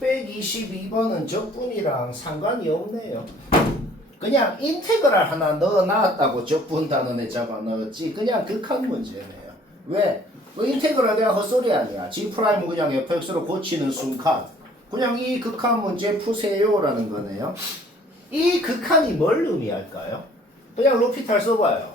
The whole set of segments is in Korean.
622번은 적분이랑 상관이 없네요. 그냥 인테그랄 하나 넣어놨다고 적분 단원에 잡아 넣었지 그냥 극한 문제네요. 왜? 인테그랄 그냥 헛소리 아니야. G' 그냥 fx로 고치는 순간 그냥 이 극한 문제 푸세요 라는 거네요. 이 극한이 뭘 의미할까요? 그냥 로피탈 써봐요.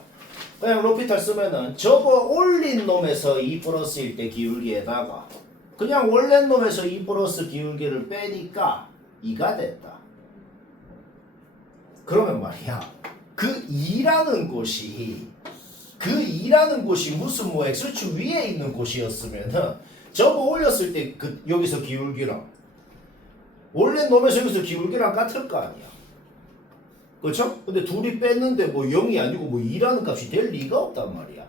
그냥 로피탈 쓰면은 접어 올린 놈에서 2 플러스일 때 기울기에다가 그냥 원래 놈에서 2 플러스 기울기를 빼니까 2가 됐다. 그러면 말이야 그 2라는 곳이 무슨 뭐 x축 위에 있는 곳이었으면은 접어 올렸을 때 그 여기서 기울기랑 원래 놈에서 여기서 기울기랑 같을 거 아니야. 그렇죠? 근데 둘이 뺐는데 뭐 0이 아니고 뭐 2라는 값이 될 리가 없단 말이야.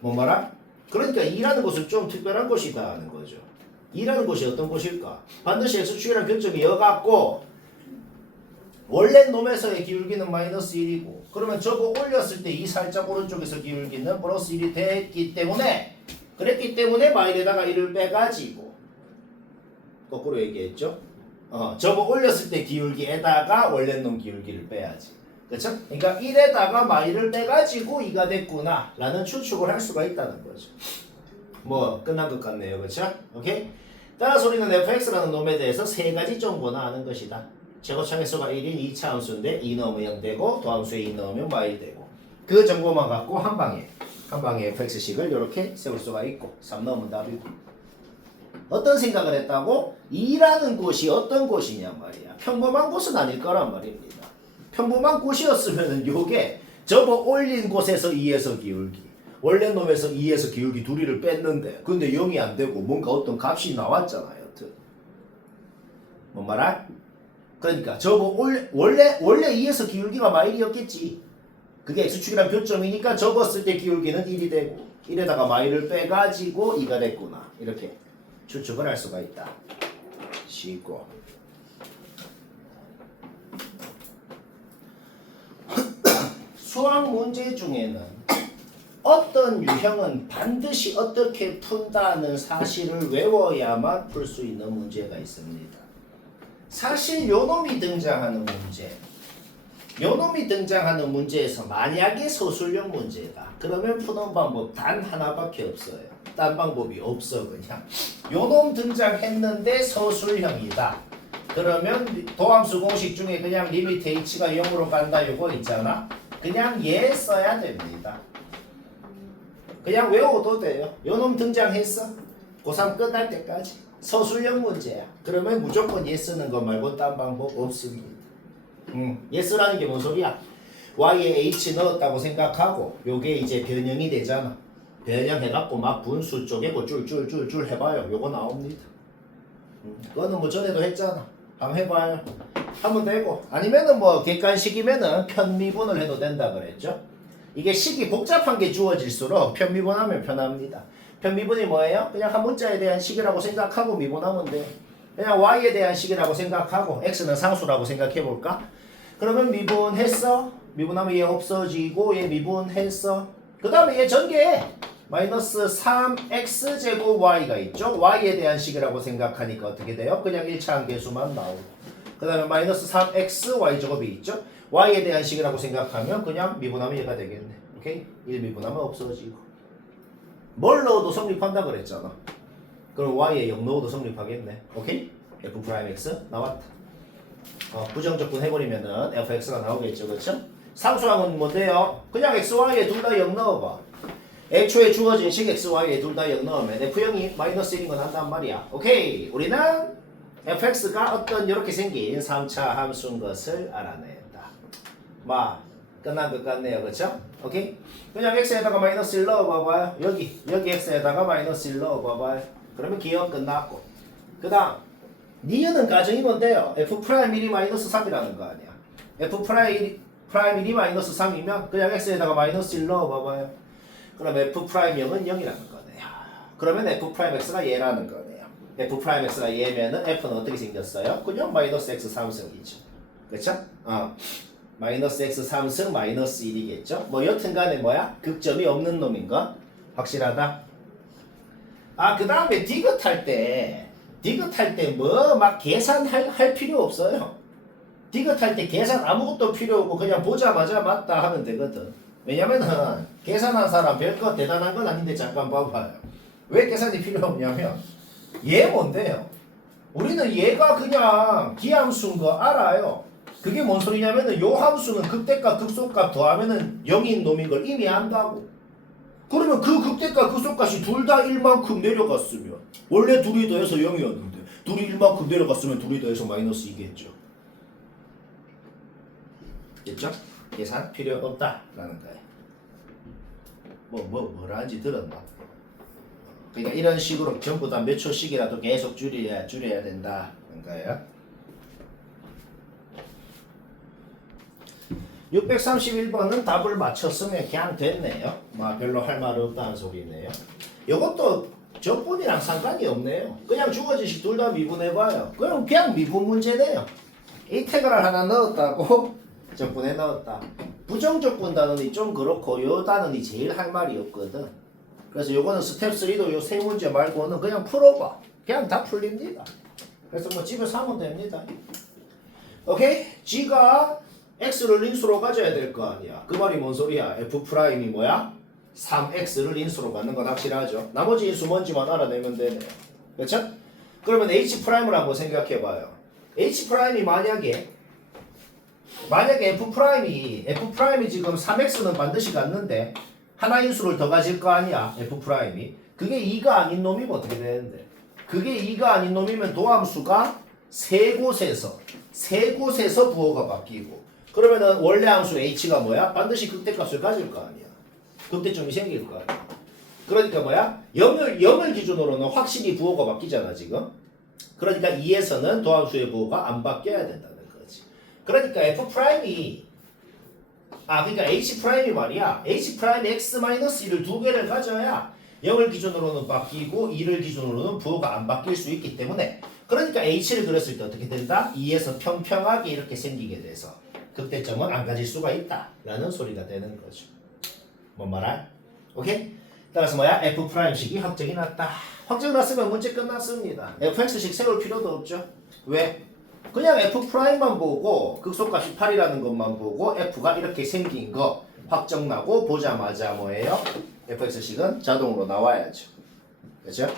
뭔 말아? 그러니까 2라는 것은 좀 특별한 것이다 하는 거죠. 2라는 것이 어떤 것일까? 반드시 x축이랑 교점이 여갖고 원래 놈에서의 기울기는 마이너스 1이고 그러면 저거 올렸을 때 이 살짝 오른쪽에서 기울기는 플러스 1이 됐기 때문에 그랬기 때문에 마이너에다가 1을 빼가지고 거꾸로 얘기했죠? 저거 올렸을 때 기울기에다가 원래 놈 기울기를 빼야지. 그렇죠? 그러니까 1에다가 마이를 빼가지고 2가 됐구나 라는 추측을 할 수가 있다는 거죠. 뭐 끝난 것 같네요. 그렇죠? 오케이? 따라서 우리는 fx라는 놈에 대해서 세 가지 정보나 아는 것이다. 제곱창의수가 1인 2차 함수인데 2 넣으면 0 되고 도함수에 2 넣으면 마일 되고 그 정보만 갖고 한 방에 fx식을 이렇게 세울 수가 있고 3 넣으면 답이고 어떤 생각을 했다고? 2라는 곳이 어떤 곳이냐 말이야. 평범한 곳은 아닐 거란 말입니다. 평범한 곳이었으면 요게 접어 올린 곳에서 2에서 기울기 원래 놈에서 2에서 기울기 둘이를 뺐는데 근데 0이 안 되고 뭔가 어떤 값이 나왔잖아요. 여튼 뭔 말할? 그러니까 저거 원래 2에서 기울기가 마일이었겠지. 그게 x축이랑 교점이니까 접었을 때 기울기는 1이 되고 1에다가 마일을 빼가지고 2가 됐구나. 이렇게 추측을 할 수가 있다. 쉽고 수학 문제 중에는 어떤 유형은 반드시 어떻게 푼다는 사실을 외워야만 풀 수 있는 문제가 있습니다. 사실 요놈이 등장하는 문제에서 만약에 서술형 문제다. 그러면 푸는 방법 단 하나밖에 없어요. 딴 방법이 없어. 그냥 요놈 등장했는데 서술형이다. 그러면 도함수 공식 중에 그냥 리미트 h가 0으로 간다 요거 있잖아. 그냥 얘 써야 됩니다. 그냥 외워도 돼요. 요놈 등장했어. 고3 끝날 때까지 서술형 문제야. 그러면 무조건 얘 쓰는 거 말고 딴 방법 없습니다. 얘 쓰라는 게 뭔 소리야? y에 h 넣었다고 생각하고 요게 이제 변형이 되잖아. 변형해갖고 막 분수 쪼개고 줄 해봐요. 요거 나옵니다. 그거는 뭐 전에도 했잖아. 한번 해봐요. 하면 되고 아니면은 뭐 객관식이면은 편미분을 해도 된다 그랬죠. 이게 식이 복잡한 게 주어질수록 편미분하면 편합니다. 편미분이 뭐예요? 그냥 한 문자에 대한 식이라고 생각하고 미분하면 돼. 그냥 y에 대한 식이라고 생각하고 x는 상수라고 생각해볼까? 그러면 미분했어? 미분하면 얘 없어지고 얘 미분했어? 그 다음에 얘 전개해. 마이너스 3x제곱 y가 있죠? y에 대한 식이라고 생각하니까 어떻게 돼요? 그냥 1차 함계수만 나오고 그 다음에 마이너스 3x y제곱이 있죠? y에 대한 식이라고 생각하면 그냥 미분하면 얘가 되겠네. 오케이? 1 미분하면 없어지고 뭘 넣어도 성립한다 그랬잖아. 그럼 y에 0 넣어도 성립하겠네. 오케이? f'x 나왔다. 부정적분 해버리면은 fx가 나오겠죠. 그렇죠? 상수항은 뭔데요? 그냥 x, y에 둘 다 0 넣어봐. 애초에 주어진 식 x, y에 둘 다 0 넣으면 f형이 마이너스 1인 건 한단 말이야. 오케이? 우리는 fx가 어떤 이렇게 생긴 3차 함수인 것을 알아낸다. 끝난 것 같네요. 그렇죠? 오케이? 그냥 x에다가 마이너스 1 넣어봐봐요. 여기 x에다가 마이너스 1 넣어봐봐요. 그러면 기억 끝났고 그 다음 니은은 가정이면 돼요. f'1이 마이너스 3이라는 거 아니야. f'1이 마이너스 3이면 그냥 x에다가 마이너스 1 넣어봐봐요. 그럼 f'0은 0이라는 거네요. 그러면 f'x가 얘라는 거네요. f'x가 얘면은 f는 어떻게 생겼어요? 그냥 마이너스 x 3승이죠. 그렇죠? 마이너스 x 3승 마이너스 1이겠죠? 뭐 여튼간에 뭐야? 극점이 없는 놈인가? 확실하다? 그 다음에 디귿 할 때 디귿할 때 뭐 막 계산할 필요 없어요. 디귿할 때 계산 아무것도 필요 없고 그냥 보자마자 맞다 하면 되거든. 왜냐면은 계산한 사람 별거 대단한 건 아닌데 잠깐 봐봐요. 왜 계산이 필요 없냐면 얘 뭔데요? 우리는 얘가 그냥 기함수인 거 알아요. 그게 뭔 소리냐면은 요 함수는 극대값 극소값 더하면은 0인 놈인 걸 이미 안다고. 그러면 그 극대값 극소값이 둘 다 1만큼 내려갔으면 원래 둘이 더해서 0이었는데 둘이 1만큼 내려갔으면 둘이 더해서 마이너스 2겠죠. 됐죠? 계산 필요 없다라는 거예요. 뭐라는지 들었나? 그러니까 이런 식으로 전부 다 몇 초씩이라도 계속 줄여야 된다는 거예요. 631번은 답을 맞췄으면 그냥 됐네요. 뭐 별로 할 말 없다는 소리네요. 이것도 적분이랑 상관이 없네요. 그냥 주어지식 둘 다 미분해봐요. 그럼 그냥 미분 문제네요. 인테그랄 하나 넣었다고 적분에 넣었다. 부정적분 단원이 좀 그렇고 요 단원이 제일 할 말이 없거든. 그래서 요거는 스텝 3도 요 세 문제 말고는 그냥 풀어봐. 그냥 다 풀립니다. 그래서 뭐 집에서 하면 됩니다. 오케이? G가 X를 인수로 가져야 될 거 아니야. 그 말이 뭔 소리야? F'이 뭐야? 3X를 인수로 갖는 건 확실하죠. 나머지 인수 뭔지만 알아내면 되네요. 그렇죠? 그러면 H'을 한번 생각해봐요. H'이 만약에 F'이 지금 3X는 반드시 갖는데 하나 인수를 더 가질 거 아니야. F'이. 그게 2가 아닌 놈이면 어떻게 되는데? 그게 2가 아닌 놈이면 도함수가 세 곳에서 부호가 바뀌고 그러면은 원래 함수 H가 뭐야? 반드시 극대값을 가질 거 아니야. 극대점이 생길 거 아니야. 그러니까 뭐야? 0을 기준으로는 확실히 부호가 바뀌잖아 지금. 그러니까 2에서는 도함수의 부호가 안 바뀌어야 된다는 거지. 그러니까 그러니까 H'이 말이야. H'X-1을 두 개를 가져야 0을 기준으로는 바뀌고 2를 기준으로는 부호가 안 바뀔 수 있기 때문에 그러니까 H를 그렸을 때 어떻게 된다? 2에서 평평하게 이렇게 생기게 돼서 극대점은 안 가질 수가 있다 라는 소리가 되는 거죠. 뭔 말할? 오케이? 따라서 뭐야? F'식이 확정이 났다. 확정 났으면 문제 끝났습니다. fx식 세울 필요도 없죠. 왜? 그냥 F'만 보고 극소값이 8이라는 것만 보고 F가 이렇게 생긴 거 확정 나고 보자마자 뭐예요? fx식은 자동으로 나와야죠. 그렇죠?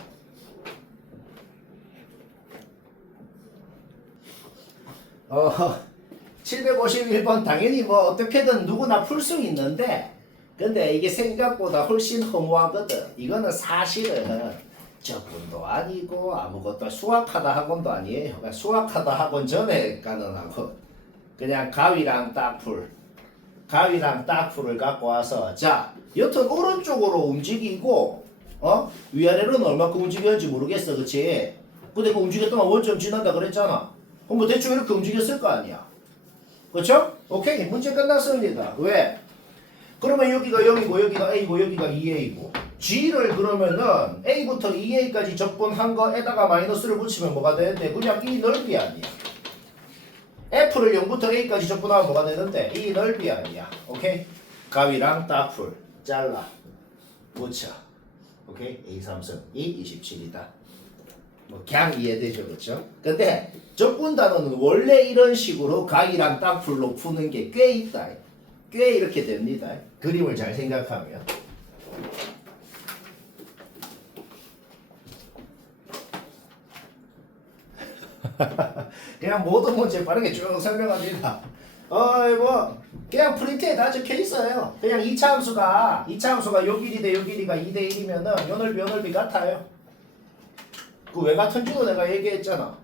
751번 당연히 뭐 어떻게든 누구나 풀 수 있는데 근데 이게 생각보다 훨씬 허무하거든. 이거는 사실은 적분도 아니고 아무것도 수학하다 학원도 아니에요. 그러니까 수학하다 학원 전에 가는 학원. 그냥 가위랑 딱풀을 갖고 와서 자 여튼 오른쪽으로 움직이고 위아래로는 얼마큼 움직였는지 모르겠어. 그치? 근데 그 움직였더만 원점 지난다 그랬잖아. 그럼 뭐 대충 이렇게 움직였을 거 아니야. 그렇죠? 오케이. 문제 끝났습니다. 왜? 그러면 여기가 0이고 여기가 A고 여기가 2A고 G를 그러면은 A부터 2A까지 적분한 거에다가 마이너스를 붙이면 뭐가 되는데 그냥 이 넓이 아니야. F를 0부터 A까지 적분하면 뭐가 되는데 이 넓이 아니야. 오케이? 가위랑 딱풀 잘라 붙여. 오케이? A 3승 27이다. 뭐 그냥 이해되죠, 그렇죠? 근데 적분 단어는 원래 이런 식으로 가위랑 딱풀로 푸는 게 꽤 있다. 꽤 이렇게 됩니다. 그림을 잘 생각하면. 그냥 모든 문제 빠르게 쭉 설명합니다. 뭐 그냥 프린트에 다 적혀 있어요. 그냥 2차 함수가 요 길이 대 요 길이가 2대 1이면은 요 넓이 같아요. 그 왜 같은지도 내가 얘기했잖아.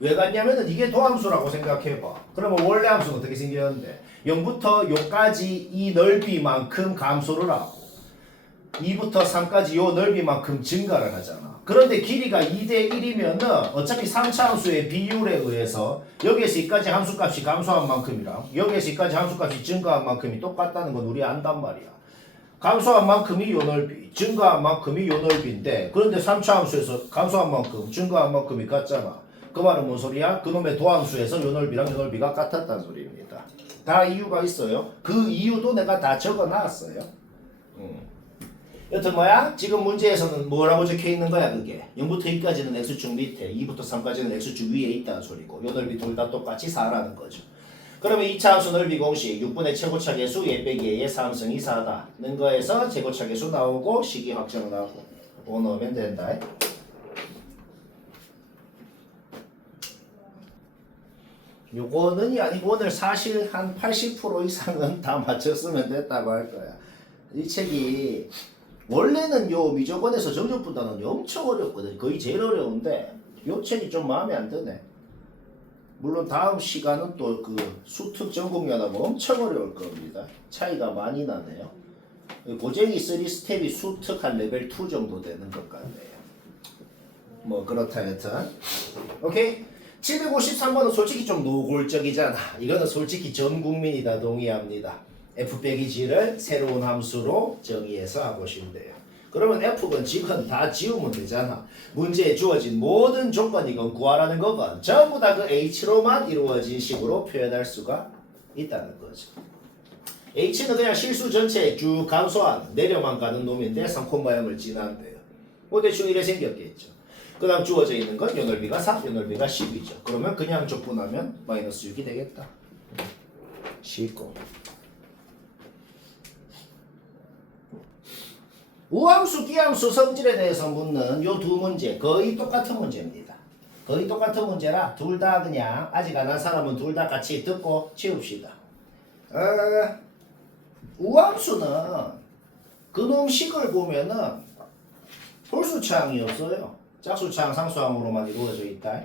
왜 같냐면은 이게 도함수라고 생각해봐. 그러면 원래 함수는 어떻게 생겼는데 0부터 요까지 이 넓이만큼 감소를 하고 2부터 3까지 요 넓이만큼 증가를 하잖아. 그런데 길이가 2대 1이면은 어차피 3차 함수의 비율에 의해서 여기에서 여기까지 함수값이 감소한 만큼이랑 여기에서 여기까지 함수값이 증가한 만큼이 똑같다는 건 우리 안단 말이야. 감소한 만큼이 요 넓이, 증가한 만큼이 요 넓이인데 그런데 3차 함수에서 감소한 만큼, 증가한 만큼이 같잖아. 그 말은 뭔 소리야? 그놈의 도함수에서 요 넓이랑 요 넓이가 같았다는 소리입니다. 다 이유가 있어요. 그 이유도 내가 다 적어놨어요. 여튼 뭐야? 지금 문제에서는 뭐라고 적혀 있는 거야 그게? 0부터 2까지는 x축 밑에 2부터 3까지는 x축 위에 있다는 소리고 요 넓이 둘 다 똑같이 4라는 거죠. 그러면 2차 함수 넓이 공식 6분의 최고차 계수 얘 빼기 얘의 사함성이 4다는 거에서 제곱차 계수 나오고 식이 확정 나오고 5 넣으면 된다. 요거는이 아니고 오늘 사실 한 80% 이상은 다 맞췄으면 됐다고 할 거야. 이 책이 원래는 요 미적원에서 정적보다는 엄청 어렵거든. 거의 제일 어려운데 요 책이 좀 마음에 안 드네. 물론 다음 시간은 또 그 수특 전공연합 엄청 어려울 겁니다. 차이가 많이 나네요. 고쟁이 3스텝이 수특 한 레벨 2 정도 되는 것 같네요. 뭐 그렇다 여튼 오케이. 753번은 솔직히 좀 노골적이잖아. 이거는 솔직히 전 국민이 다 동의합니다. f 빼기 g를 새로운 함수로 정의해서 하고시면 돼요. 그러면 f건 g건 다 지우면 되잖아. 문제에 주어진 모든 조건 이건 구하라는 거건 전부 다 그 h로만 이루어진 식으로 표현할 수가 있다는 거죠. h는 그냥 실수 전체에 쭉 감소하는 내려만 가는 놈인데 3,0을 지난대요. 뭐 대충 이래 생겼겠죠. 그 다음 주어져 있는 건 요 넓이가 4, 요 넓이가 10이죠. 그러면 그냥 적분하면 마이너스 6이 되겠다. 쉽고. 우함수, 기함수 성질에 대해서 묻는 요 두 문제 거의 똑같은 문제입니다. 거의 똑같은 문제라 둘 다 그냥 아직 안 한 사람은 둘 다 같이 듣고 치웁시다. 우함수는 그놈 식을 보면은 홀수차항이 없어요. 짝수차항, 상수항으로만 이루어져 있다.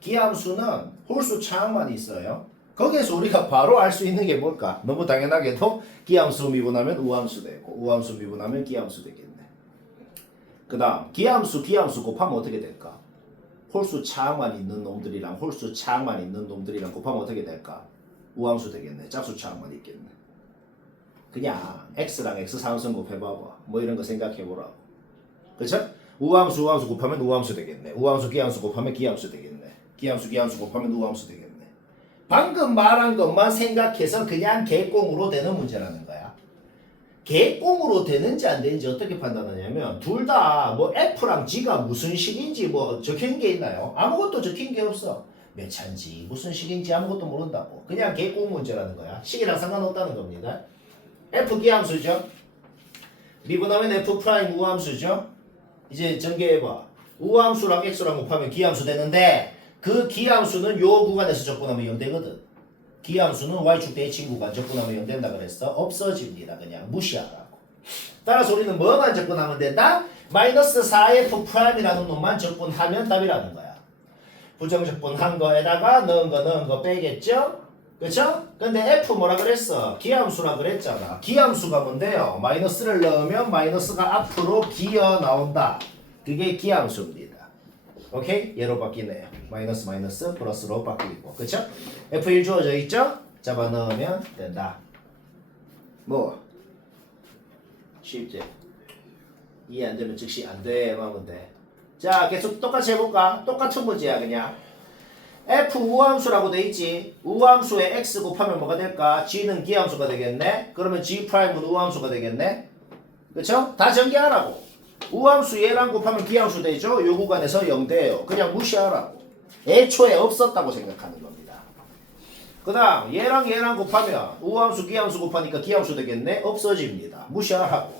기함수는 홀수차항만 있어요. 거기에서 우리가 바로 알 수 있는 게 뭘까? 너무 당연하게도 기함수 미분하면 우함수 되고 우함수 미분하면 기함수 되겠네. 그 다음 기함수 곱하면 어떻게 될까? 홀수차항만 있는 놈들이랑 홀수차항만 있는 놈들이랑 곱하면 어떻게 될까? 우함수 되겠네. 짝수차항만 있겠네. 그냥 x랑 x 사함성 곱해봐봐. 뭐 이런 거 생각해보라고. 그쵸? 우함수 곱하면 우함수 되겠네. 우함수 기함수 곱하면 기함수 되겠네. 기함수 곱하면 우함수 되겠네. 방금 말한 것만 생각해서 그냥 개꽁으로 되는 문제라는 거야. 개꽁으로 되는지 안 되는지 어떻게 판단하냐면 둘 다 뭐 F랑 G가 무슨 식인지 뭐 적힌 게 있나요? 아무것도 적힌 게 없어. 몇 차인지 무슨 식인지 아무것도 모른다고. 그냥 개꽁 문제라는 거야. 식이랑 상관없다는 겁니다. F 기함수죠. 미분하면 F 프라임 우함수죠. 이제 전개해봐. 우함수랑 x랑 곱하면 기함수 되는데 그 기함수는 요 구간에서 적분하면 0 되거든. 기함수는 y축 대칭 구간 적분하면 0 된다 그랬어. 없어집니다. 그냥 무시하라고. 따라서 우리는 뭐만 적분하면 된다? 마이너스 4f'이라는 놈만 적분하면 답이라는 거야. 부정적분한 거에다가 넣은 거 빼겠죠? 그쵸? 근데 f 뭐라 그랬어? 기함수라 그랬잖아. 기함수가 뭔데요? 마이너스를 넣으면 마이너스가 앞으로 기어 나온다. 그게 기함수입니다. 오케이? 얘로 바뀌네요. 마이너스 플러스로 바뀌고. 그쵸? f1 주어져 있죠? 잡아 넣으면 된다. 뭐? 쉽지? 이해 안 되면 즉시 안 돼. 하면 돼. 자, 계속 똑같이 해볼까? 똑같은 문제야, 그냥. f 우함수라고 돼 있지. 우함수에 x 곱하면 뭐가 될까? g는 기함수가 되겠네. 그러면 g 프라임은 우함수가 되겠네. 그쵸? 다 전개하라고. 우함수 얘랑 곱하면 기함수 되죠. 요 구간에서 0 돼요. 그냥 무시하라고. 애초에 없었다고 생각하는 겁니다. 그 다음 얘랑 곱하면 우함수 기함수 곱하니까 기함수 되겠네. 없어집니다. 무시하라고.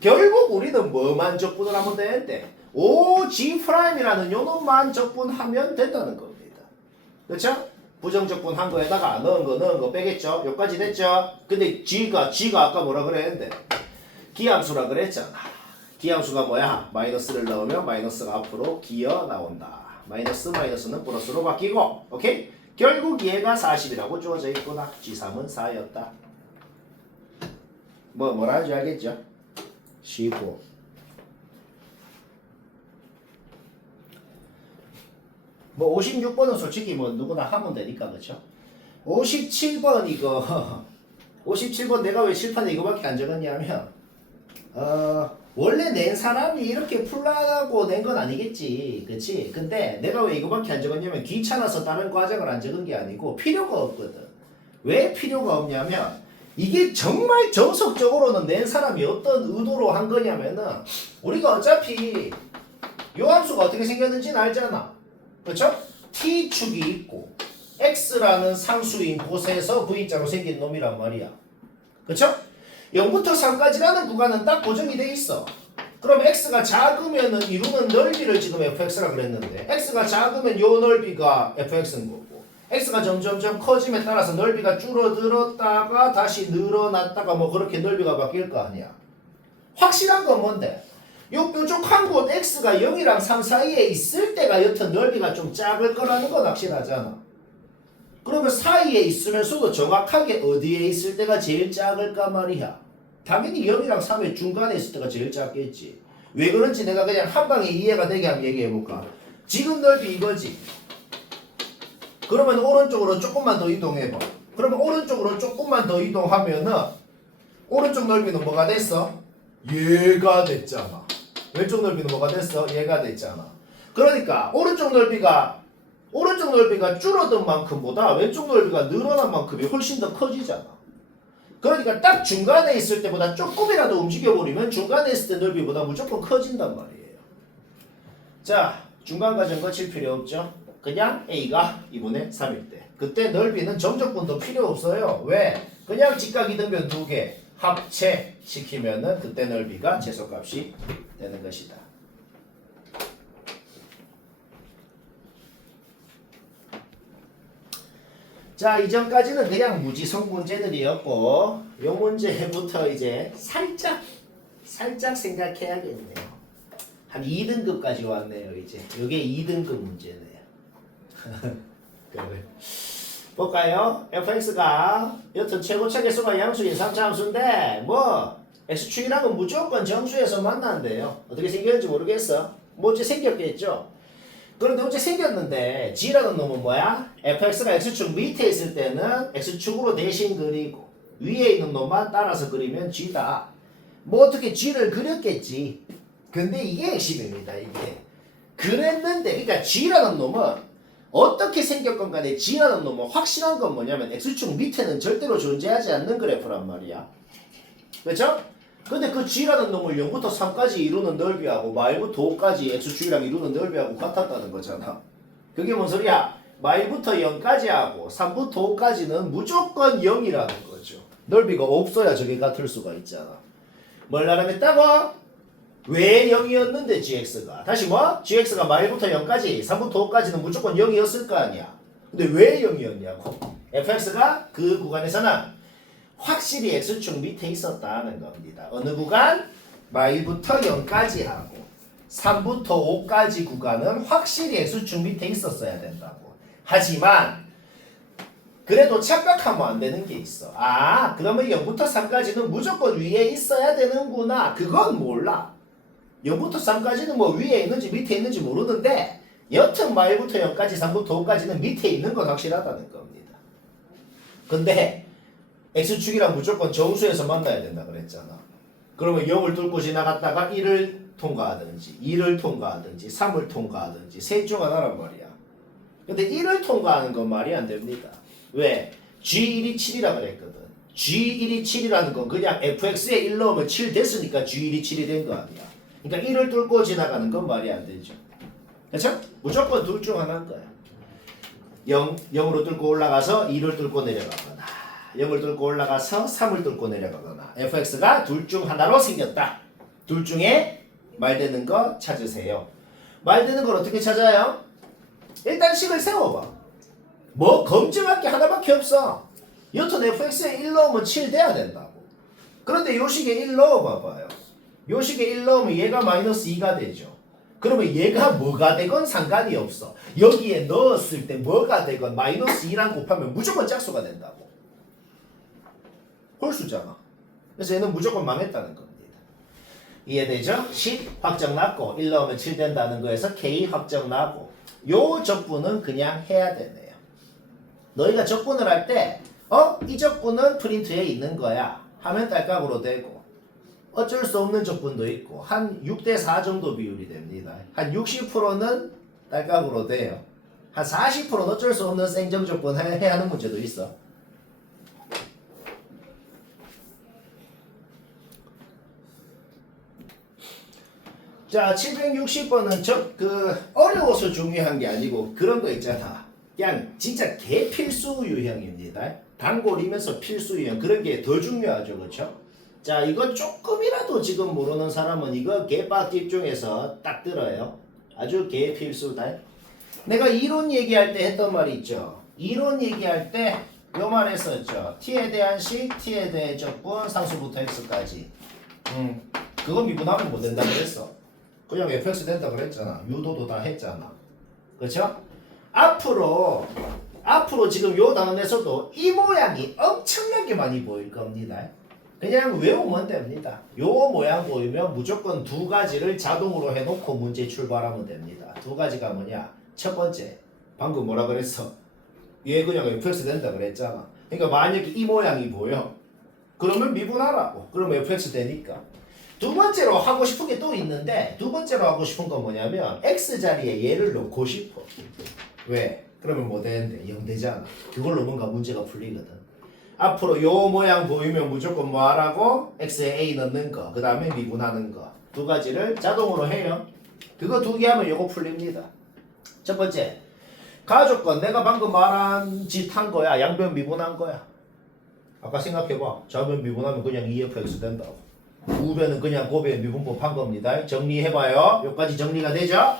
결국 우리는 뭐만 적분을 하면 되는데 OG'이라는 요 놈만 적분하면 된다는 겁니다. 그렇죠? 부정적분 한 거에다가 넣은 거 빼겠죠? 여기까지 됐죠? 근데 G가 아까 뭐라 그랬는데 기함수라 그랬잖아. 기함수가 뭐야? 마이너스를 넣으면 마이너스가 앞으로 기어 나온다. 마이너스는 플러스로 바뀌고 오케이? 결국 얘가 40이라고 주어져 있구나. G3은 4였다. 뭐라는지 알겠죠? 쉽고 뭐 56번은 솔직히 뭐 누구나 하면 되니까 그렇죠? 57번 이거 57번 내가 왜 칠판에 이거밖에 안 적었냐면 원래 낸 사람이 이렇게 풀라고 낸 건 아니겠지 그치? 근데 내가 왜 이거밖에 안 적었냐면 귀찮아서 다른 과정을 안 적은 게 아니고 필요가 없거든. 왜 필요가 없냐면 이게 정말 정석적으로는 낸 사람이 어떤 의도로 한 거냐면은 우리가 어차피 요 함수가 어떻게 생겼는지는 알잖아. 그렇죠? t축이 있고 x라는 상수인 곳에서 v자로 생긴 놈이란 말이야. 그렇죠? 0부터 3까지라는 구간은 딱 고정이 돼 있어. 그럼 x가 작으면은 이루는 넓이를 지금 fx라 그랬는데 x가 작으면 요 넓이가 fx인 거고 x가 점점점 커짐에 따라서 넓이가 줄어들었다가 다시 늘어났다가 뭐 그렇게 넓이가 바뀔 거 아니야. 확실한 건 뭔데? 요 뾰족한 곳 x가 0이랑 3 사이에 있을 때가 여튼 넓이가 좀 작을 거라는 건 확실하잖아. 그러면 사이에 있으면서도 정확하게 어디에 있을 때가 제일 작을까 말이야. 당연히 0이랑 3의 중간에 있을 때가 제일 작겠지. 왜 그런지 내가 그냥 한 방에 이해가 되게 한번 얘기해볼까. 지금 넓이 이거지. 그러면 오른쪽으로 조금만 더 이동해봐. 그러면 오른쪽으로 조금만 더 이동하면은 오른쪽 넓이는 뭐가 됐어? 얘가 됐잖아. 왼쪽 넓이는 뭐가 됐어? 얘가 됐잖아. 그러니까 오른쪽 넓이가 줄어든 만큼보다 왼쪽 넓이가 늘어난 만큼이 훨씬 더 커지잖아. 그러니까 딱 중간에 있을 때보다 조금이라도 움직여버리면 중간에 있을 때 넓이보다 무조건 커진단 말이에요. 자, 중간 과정 거칠 필요 없죠? 그냥 A가 2분의 3일 때. 그때 넓이는 정적분도 필요 없어요. 왜? 그냥 직각이등변 두 개 합체시키면은 그때 넓이가 최소값이 되는 것이다. 자, 이전까지는 그냥 무지성 문제들이었고 요 문제부터 이제 살짝 생각해야겠네요. 한 2등급까지 왔네요. 이제 요게 2등급 문제네요. 그래. 볼까요? fx가 여튼 최고차 계수가 양수인 3차 함수인데 뭐 x축이라는 건 무조건 정수에서 만난대요. 어떻게 생겼는지 모르겠어. 뭐 어째 생겼겠죠. 그런데 어째 생겼는데 g라는 놈은 뭐야? fx가 x축 밑에 있을 때는 x축으로 대신 그리고 위에 있는 놈만 따라서 그리면 g다. 뭐 어떻게 g를 그렸겠지. 근데 이게 핵심입니다. 이게 그랬는데 그러니까 g라는 놈은 어떻게 생겼건 간에 g라는 놈은 확실한 건 뭐냐면 x축 밑에는 절대로 존재하지 않는 그래프란 말이야. 그렇죠? 근데 그 g라는 놈을 0부터 3까지 이루는 넓이하고 마일부터 5까지 x축이랑 이루는 넓이하고 같았다는 거잖아. 그게 뭔 소리야? 마일부터 0까지 하고 3부터 5까지는 무조건 0이라는 거죠. 넓이가 없어야 저게 같을 수가 있잖아. 뭘 나름했다고? 왜 0이었는데 gx가? 다시 뭐? gx가 마일부터 0까지 3부터 5까지는 무조건 0이었을 거 아니야. 근데 왜 0이었냐고? fx가 그 구간에서는 확실히 x축 밑에 있었다는 겁니다. 어느 구간? 마일부터 0까지 하고 3부터 5까지 구간은 확실히 x축 밑에 있었어야 된다고. 하지만 그래도 착각하면 안 되는 게 있어. 아, 그러면 0부터 3까지는 무조건 위에 있어야 되는구나. 그건 몰라. 0부터 3까지는 뭐 위에 있는지 밑에 있는지 모르는데 여튼 마일부터 0까지 3부터 5까지는 밑에 있는 건 확실하다는 겁니다. 근데 x축이랑 무조건 정수에서 만나야 된다 그랬잖아. 그러면 0을 뚫고 지나갔다가 1을 통과하든지 2를 통과하든지 3을 통과하든지 셋 중 하나란 말이야. 근데 1을 통과하는 건 말이 안 됩니다. 왜? G1이 7이라 그랬거든. G1이 7이라는 건 그냥 fx에 1 넣으면 7 됐으니까 G1이 7이 된 거 아니야. 그러니까 1을 뚫고 지나가는 건 말이 안 되죠. 그렇죠? 무조건 둘 중 하나인 거야. 0으로 뚫고 올라가서 2를 뚫고 내려가거나 0을 뚫고 올라가서 3을 뚫고 내려가거나 fx가 둘 중 하나로 생겼다. 둘 중에 말되는 거 찾으세요. 말되는 걸 어떻게 찾아요? 일단 식을 세워봐. 뭐 검증할 게 하나밖에 없어. 여튼 fx에 1 넣으면 7 돼야 된다고. 그런데 요 식에 1 넣어봐봐요. 요 식에 1 넣으면 얘가 마이너스 2가 되죠. 그러면 얘가 뭐가 되건 상관이 없어. 여기에 넣었을 때 뭐가 되건 마이너스 2랑 곱하면 무조건 짝수가 된다고. 홀수잖아. 그래서 얘는 무조건 망했다는 겁니다. 이해되죠? 10 확정 났고 1 넣으면 7 된다는 거에서 K 확정 나고 요 적분은 그냥 해야 되네요. 너희가 적분을 할 때 이 적분은 프린트에 있는 거야 하면 딸깍으로 되고 어쩔 수 없는 적분도 있고 한 6대4 정도 비율이 됩니다. 한 60%는 딸깍으로 돼요. 한 40%는 어쩔 수 없는 생정적분 해야 하는 문제도 있어. 자, 760번은 어려워서 중요한 게 아니고 그런 거 있잖아. 그냥 진짜 개필수 유형입니다. 단골이면서 필수 유형 그런 게 더 중요하죠, 그렇죠? 자, 이거 조금이라도 지금 모르는 사람은 이거 개빡집 중에서 딱 들어요. 아주 개필수다. 내가 이론 얘기할 때 했던 말이 있죠. 이론 얘기할 때 요 말 했었죠. t에 대한 식, t에 대해 적분, 상수부터 x까지. 그거 미분하면 뭐 된다 그랬어. 그냥 fx 된다 그랬잖아. 유도도 다 했잖아. 그렇죠? 앞으로 지금 요 단원에서도 이 모양이 엄청나게 많이 보일 겁니다. 그냥 외우면 됩니다. 요 모양 보이면 무조건 두 가지를 자동으로 해놓고 문제 출발하면 됩니다. 두 가지가 뭐냐? 첫 번째, 방금 뭐라 그랬어? 얘 그냥 fx 된다 그랬잖아. 그러니까 만약에 이 모양이 보여. 그러면 미분하라고. 그러면 fx 되니까. 두 번째로 하고 싶은 게 또 있는데 두 번째로 하고 싶은 건 뭐냐면 x 자리에 얘를 넣고 싶어. 왜? 그러면 뭐 되는데? 0 되잖아. 그걸로 뭔가 문제가 풀리거든. 앞으로 요 모양 보이면 무조건 뭐 하라고? x에 a 넣는 거. 그 다음에 미분하는 거. 두 가지를 자동으로 해요. 그거 두 개 하면 요거 풀립니다. 첫 번째. 가족건 내가 방금 말한 짓 한 거야. 양변 미분한 거야. 아까 생각해봐. 좌변 미분하면 그냥 2fx 된다고. 우변은 그냥 고변 미분법 한 겁니다. 정리해봐요. 여기까지 정리가 되죠?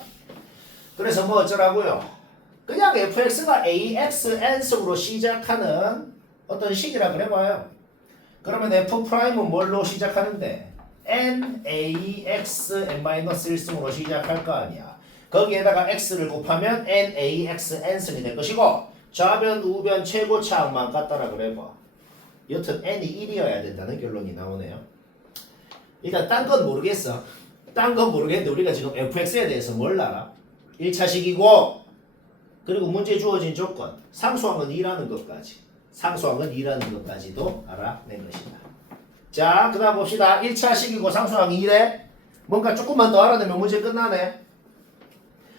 그래서 뭐 어쩌라고요? 그냥 fx가 axn승으로 시작하는 어떤 식이라 그래봐요. 그러면 f'은 뭘로 시작하는데? naxn-1승으로 시작할 거 아니야. 거기에다가 x를 곱하면 naxn승이 될 것이고 좌변, 우변 최고차항만 같다라 그래봐. 여튼 n이 1이어야 된다는 결론이 나오네요. 일단 딴 건 모르겠어. 딴 건 모르겠는데 우리가 지금 fx에 대해서 뭘 알아? 1차식이고 그리고 문제에 주어진 조건 상수항은 2라는 것까지 상수항은 2라는 것까지도 알아낸 것이다. 자, 그 다음 봅시다. 1차식이고 상수항이 2래. 뭔가 조금만 더 알아내면 문제 끝나네.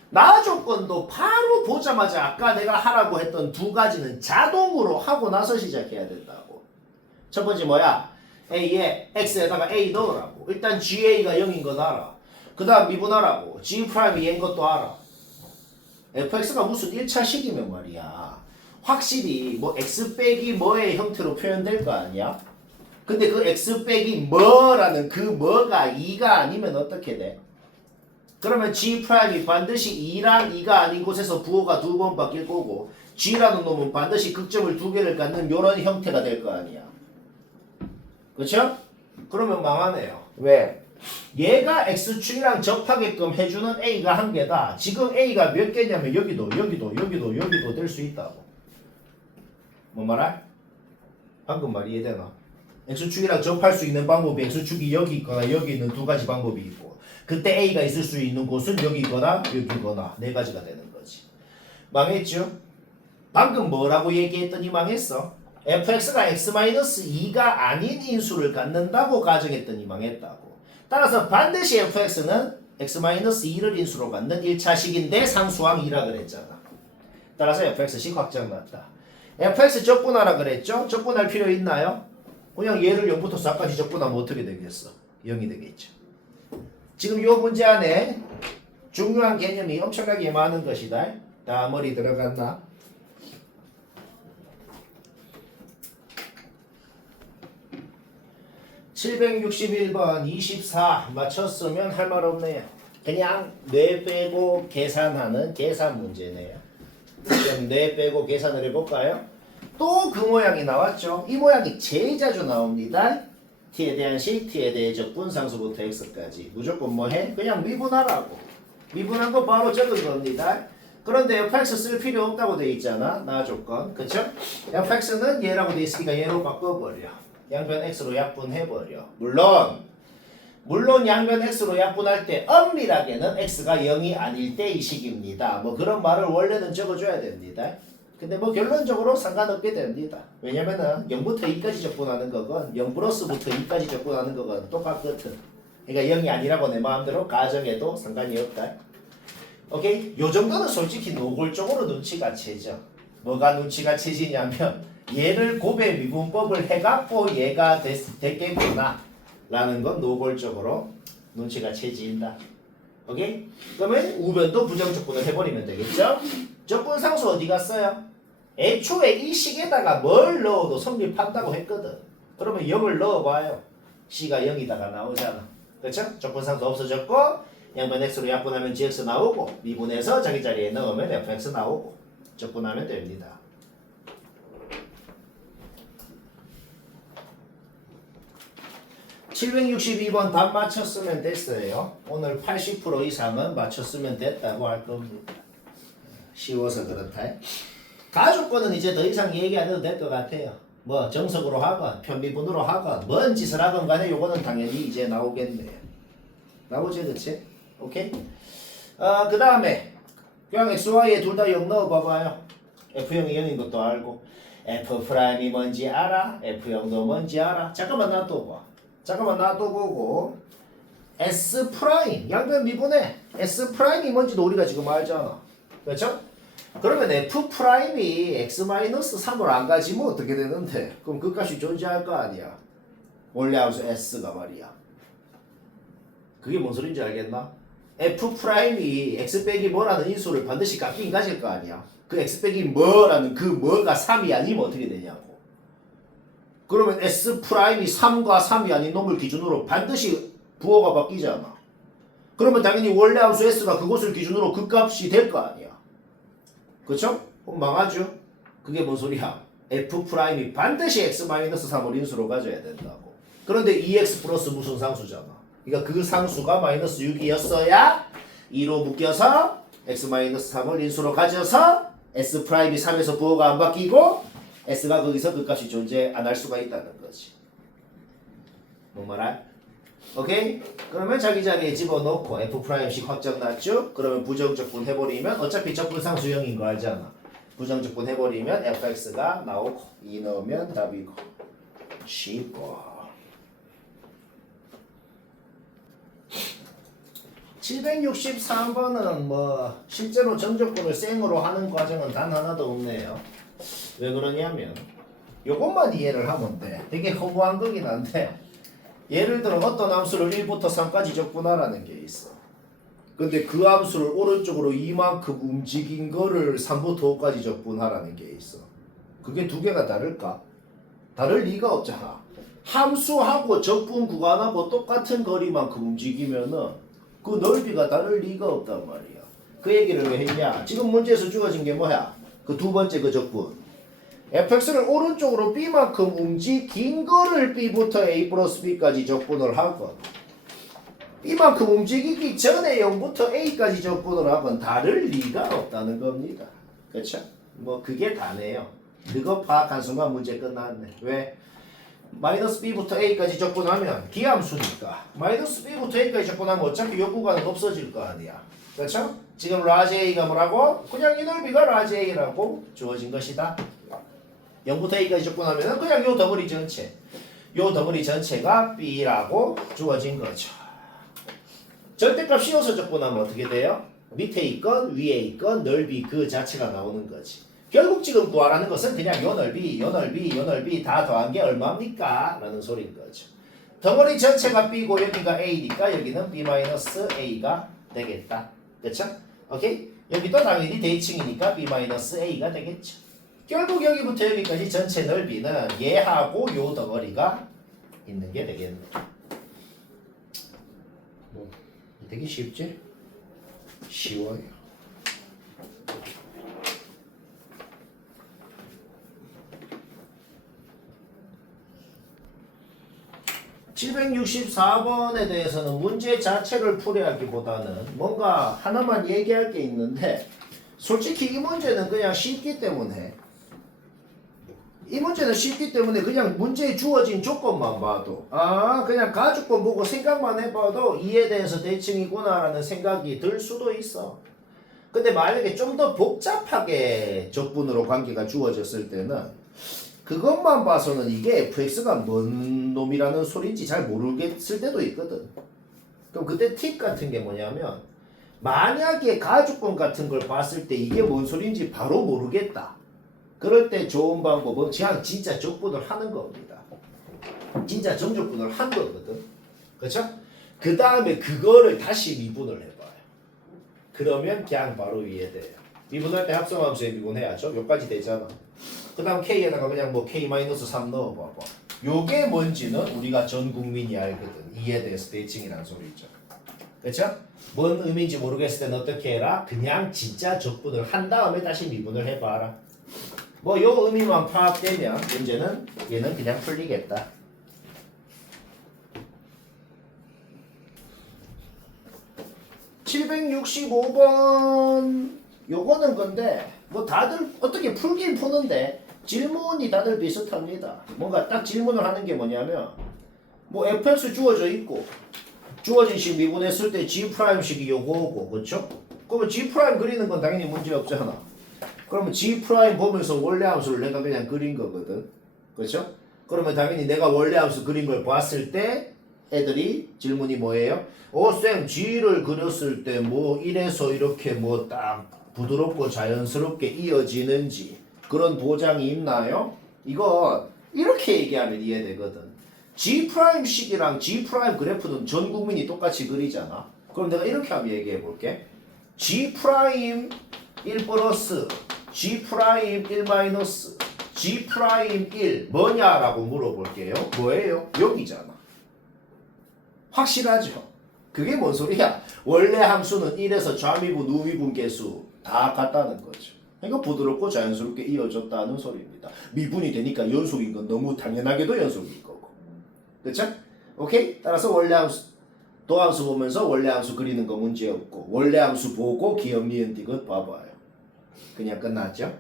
나 조건도 바로 보자마자 아까 내가 하라고 했던 두 가지는 자동으로 하고 나서 시작해야 된다고. 첫 번째 뭐야? A에 X에다가 A 넣으라고. 일단 GA가 0인 건 알아. 그 다음 미분하라고. G 프라임이 N인 것도 알아. fx가 무슨 1차식이면 말이야. 확실히 뭐 x 빼기 뭐의 형태로 표현될 거 아니야? 근데 그 x 빼기 뭐라는 그 뭐가 2가 아니면 어떻게 돼? 그러면 G 프라임이 반드시 2랑 2가 아닌 곳에서 부호가 두 번 바뀔 거고 G라는 놈은 반드시 극점을 두 개를 갖는 이런 형태가 될 거 아니야. 그쵸? 그러면 망하네요. 왜? 얘가 x축이랑 접하게끔 해주는 a가 한 개다. 지금 a가 몇 개냐면 여기도 될 수 있다고. 뭐 말할? 방금 말 이해되나? x축이랑 접할 수 있는 방법이 x축이 여기 있거나 여기 있는 두 가지 방법이 있고 그때 a가 있을 수 있는 곳은 여기거나 여기거나 네 가지가 되는 거지. 망했죠? 방금 뭐라고 얘기했더니 망했어? fx가 x-2가 아닌 인수를 갖는다고 가정했더니 망했다고. 따라서 반드시 fx는 x-2를 인수로 갖는 1차식인데 상수항 2라 그랬잖아. 따라서 fx식 확정났다. fx 적분하라 그랬죠? 적분할 필요 있나요? 그냥 얘를 0부터 4까지 적분하면 어떻게 되겠어? 0이 되겠죠. 지금 이 문제 안에 중요한 개념이 엄청나게 많은 것이다. 다 머리 들어갔나? (761번) 24 맞췄으면 할 말 없네요. 그냥 뇌 빼고 계산하는 계산 문제네요. 그럼 뇌 빼고 계산을 해볼까요? 또 그 모양이 나왔죠. 이 모양이 제일 자주 나옵니다. t에 대한 식, t에 대해 적분, 상수부터 x까지. 무조건 뭐 해? 그냥 미분하라고. 미분한 거 바로 적은 겁니다. 그런데 fx 쓸 필요 없다고 돼 있잖아. 나 조건. 그쵸? fx는 얘라고 돼 있으니까 얘로 바꿔버려. 양변 x로 약분해버려. 물론 양변 x로 약분할 때 엄밀하게는 x가 0이 아닐 때 이 식입니다. 뭐 그런 말을 원래는 적어줘야 됩니다. 근데 뭐 결론적으로 상관없게 됩니다. 왜냐면은 0부터 2까지 적분하는 거건 0 플러스부터 2까지 적분하는 거건 똑같거든. 그러니까 0이 아니라고 내 마음대로 가정해도 상관이 없다. 오케이? 요 정도는 솔직히 노골적으로 눈치가 채죠. 뭐가 눈치가 채지냐면 얘를 곱의 미분법을 해갖고 얘가 됐겠구나 라는 건 노골적으로 눈치가 채진다. 오케이? 그러면 우변도 부정적분을 해버리면 되겠죠? 적분상수 어디 갔어요? 애초에 이 식에다가 뭘 넣어도 성립한다고 했거든. 그러면 0을 넣어봐요. C가 0이다가 나오잖아. 그렇죠? 적분상수 없어졌고 양변 X로 약분하면 GX 나오고 미분해서 자기 자리에 넣으면 FX 나오고 적분하면 됩니다. (762번) 답 맞췄으면 됐어요. 오늘 80% 이상은 맞췄으면 됐다고 할 겁니다. 쉬워서 그렇다. 가족권은 이제 더 이상 얘기 안 해도 될 것 같아요. 뭐 정석으로 하건 편미분으로 하건 뭔 짓을 하건 간에 요거는 당연히 이제 나오겠네요. 나오지 그치? 오케이? 그 다음에 그냥 XY에 둘 다 0 넣어봐봐요. F형이 0인 것도 알고 F'이 뭔지 알아? F형도 뭔지 알아? 잠깐만 놔둬보고 S' 양변 미분해 S'이 뭔지도 우리가 지금 알잖아. 그렇죠? 그러면 F'이 X-3을 안 가지면 어떻게 되는데? 그럼 그 값이 존재할 거 아니야. 원래 함수 S가 말이야. 그게 뭔 소린지 알겠나? F'이 X 빼기 뭐라는 인수를 반드시 갖긴 가질 거 아니야. 그 X 빼기 뭐라는 그 뭐가 3이 아니면 어떻게 되냐고. 그러면 S' 3과 3이 아닌 놈을 기준으로 반드시 부호가 바뀌잖아. 그러면 당연히 원래 함수 S가 그것을 기준으로 그 값이 될 거 아니야. 그쵸? 그럼 망하죠? 그게 뭔 소리야? F'이 반드시 X-3을 인수로 가져야 된다고. 그런데 2X 플러스 무슨 상수잖아. 그러니까 그 상수가 마이너스 6이었어야 2로 묶여서 X-3을 인수로 가져서 S' 3에서 부호가 안 바뀌고 S가 거기서 그 값이 존재 안 할 수가 있다는 거지. 뭐 말할? 오케이? 그러면 자기 자리에 집어넣고 F'씩 확정 났죠? 그러면 부정적분 해버리면 어차피 적분상수 0인 거 알잖아. 부정적분 해버리면 fx가 나오고 2 넣으면 답이고 쉽고 763번은 뭐 실제로 정적분을 생으로 하는 과정은 단 하나도 없네요. 왜 그러냐면 요것만 이해를 하면 돼. 되게 허무한 거긴 한데 예를 들어 어떤 함수를 1부터 3까지 적분하라는 게 있어. 근데 그 함수를 오른쪽으로 이만큼 움직인 거를 3부터 5까지 적분하라는 게 있어. 그게 두 개가 다를까? 다를 리가 없잖아. 함수하고 적분 구간하고 똑같은 거리만큼 움직이면은 그 넓이가 다를 리가 없단 말이야. 그 얘기를 왜 했냐? 지금 문제에서 주어진 게 뭐야? 그 두 번째 그 적분. fx를 오른쪽으로 b만큼 움직인 거를 b부터 a 플러스 b까지 적분을 하건 b만큼 움직이기 전에 0부터 a까지 적분을 하건 다를 리가 없다는 겁니다. 그렇죠? 뭐 그게 다네요. 그거 파악한 순간 문제 끝났네. 왜? 마이너스 b부터 a까지 적분하면 기함수니까 마이너스 b부터 a까지 적분하면 어차피 요 구간은 없어질 거 아니야. 그렇죠? 지금 라지 a가 뭐라고? 그냥 이 넓이가 라지 a라고 주어진 것이다. 0부터 a까지 적분하면 그냥 요 덩어리 전체가 b라고 주어진 거죠. 절대값 씌워서 적분하면 어떻게 돼요? 밑에 있건 위에 있건 넓이 그 자체가 나오는 거지. 결국 지금 구하라는 것은 그냥 요 넓이 다 더한 게 얼마입니까? 라는 소리인 거죠. 덩어리 전체가 b고 여기가 a니까 여기는 b-a가 되겠다. 그쵸? 오케이? 여기도 당연히 대칭이니까 b-a가 되겠죠. 결국 여기부터 여기까지 전체 넓이는 얘하고 요 덩어리가 있는 게 되겠네. 뭐 되게 쉽지? 쉬워요. (764번에) 대해서는 문제 자체를 풀이하기보다는 뭔가 하나만 얘기할 게 있는데 솔직히 이 문제는 그냥 쉽기 때문에 그냥 문제에 주어진 조건만 봐도 그냥 가주권 보고 생각만 해봐도 이에 대해서 대칭이구나 라는 생각이 들 수도 있어. 근데 만약에 좀 더 복잡하게 적분으로 관계가 주어졌을 때는 그것만 봐서는 이게 fx가 뭔 놈이라는 소리인지 잘 모르겠을 때도 있거든. 그럼 그때 팁 같은 게 뭐냐면 만약에 가주권 같은 걸 봤을 때 이게 뭔 소리인지 바로 모르겠다. 그럴 때 좋은 방법은 그냥 진짜 적분을 하는 겁니다. 진짜 정적분을 한 거거든. 그렇죠? 그 다음에 그거를 다시 미분을 해봐요. 그러면 그냥 바로 위에 돼요. 미분할 때 합성함수에 미분해야죠. 여기까지 되잖아. 그 다음 K에다가 그냥 뭐 K-3 넣어봐봐. 요게 뭔지는 우리가 전 국민이 알거든. 이에 대해서 대칭이라는 소리죠. 그렇죠? 뭔 의미인지 모르겠을 때는 어떻게 해라? 그냥 진짜 적분을 한 다음에 다시 미분을 해봐라. 뭐 요 의미만 파악되면 문제는 얘는 그냥 풀리겠다. (765번) 요거는 근데 뭐 다들 어떻게 풀긴 푸는데 질문이 다들 비슷합니다. 뭔가 딱 질문을 하는 게 뭐냐면 뭐 fx 주어져 있고 주어진 식 미분했을 때 g'식이 요거고 그렇죠? 그러면 g' 그리는 건 당연히 문제 없잖아. 그러면 g' 보면서 원래 함수를 내가 그냥 그린 거거든. 그렇죠? 그러면 당연히 내가 원래 함수 그린 걸 봤을 때 애들이 질문이 뭐예요? 쌤 g를 그렸을 때 뭐 이래서 이렇게 뭐 딱 부드럽고 자연스럽게 이어지는지 그런 도장이 있나요? 이거 이렇게 얘기하면 이해되거든. G'식이랑 G' 그래프는 전 국민이 똑같이 그리잖아. 그럼 내가 이렇게 한번 얘기해 볼게. G' 1 플러스 G' 1 마이너스 G' 1 뭐냐라고 물어볼게요. 뭐예요? 여기잖아. 확실하죠? 그게 뭔 소리야? 원래 함수는 1에서 좌미분, 우미분 계수 다 같다는 거죠. 그러니까 부드럽고 자연스럽게 이어졌다는 소리입니다. 미분이 되니까 연속인 건 너무 당연하게도 연속인 거고. 그렇죠? 오케이? 따라서 원래 함수, 도함수 보면서 원래 함수 그리는 거 문제 없고 원래 함수 보고 기억, 니은, 디귿 봐봐요. 그냥 끝났죠?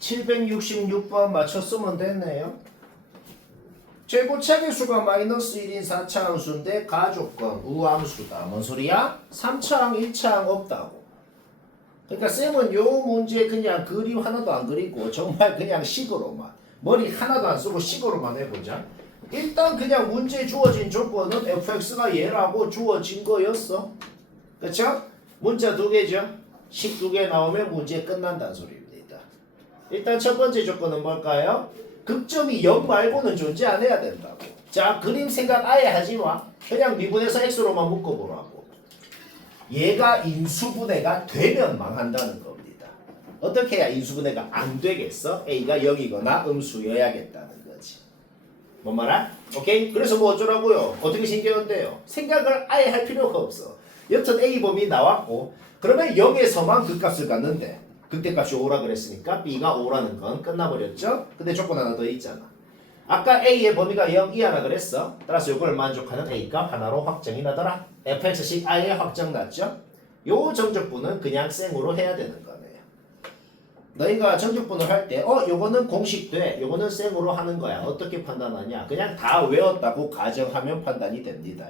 (766번) 맞췄으면 됐네요. 최고차계수가 마이너스 1인 4차함수인데 가조건 우함수다. 뭔 소리야? 3차항 1차항 없다고. 그러니까 쌤은 요 문제 그냥 그림 하나도 안 그리고 정말 그냥 식으로만 머리 하나도 안 쓰고 식으로만 해보자. 일단 그냥 문제 주어진 조건은 fx가 얘라고 주어진 거였어. 그쵸? 문자 두 개죠? 식 두 개 나오면 문제 끝난다는 소리입니다. 일단 첫 번째 조건은 뭘까요? 극점이 0 말고는 존재 안 해야 된다고. 자, 그림 생각 아예 하지 마. 그냥 미분해서 x로만 묶어보라고. 얘가 인수분해가 되면 망한다는 겁니다. 어떻게 해야 인수분해가 안 되겠어? a가 0이거나 음수여야겠다는 거지. 뭔 말아? 오케이? 그래서 뭐 어쩌라고요? 어떻게 생겼는데요? 생각을 아예 할 필요가 없어. 여튼 a 범위 나왔고 그러면 0에서만 그 값을 갖는데 극대값이 5라 그랬으니까 b가 5라는 건 끝나버렸죠? 근데 조건 하나 더 있잖아. 아까 a의 범위가 0 이하라 그랬어. 따라서 이걸 만족하는 a값 하나로 확정이 나더라. fx식 아예 확정 났죠? 요 정적분은 그냥 쌩으로 해야 되는 거네요. 너희가 정적분을 할 때 요거는 공식돼. 요거는 쌩으로 하는 거야. 어떻게 판단하냐? 그냥 다 외웠다고 가정하면 판단이 됩니다.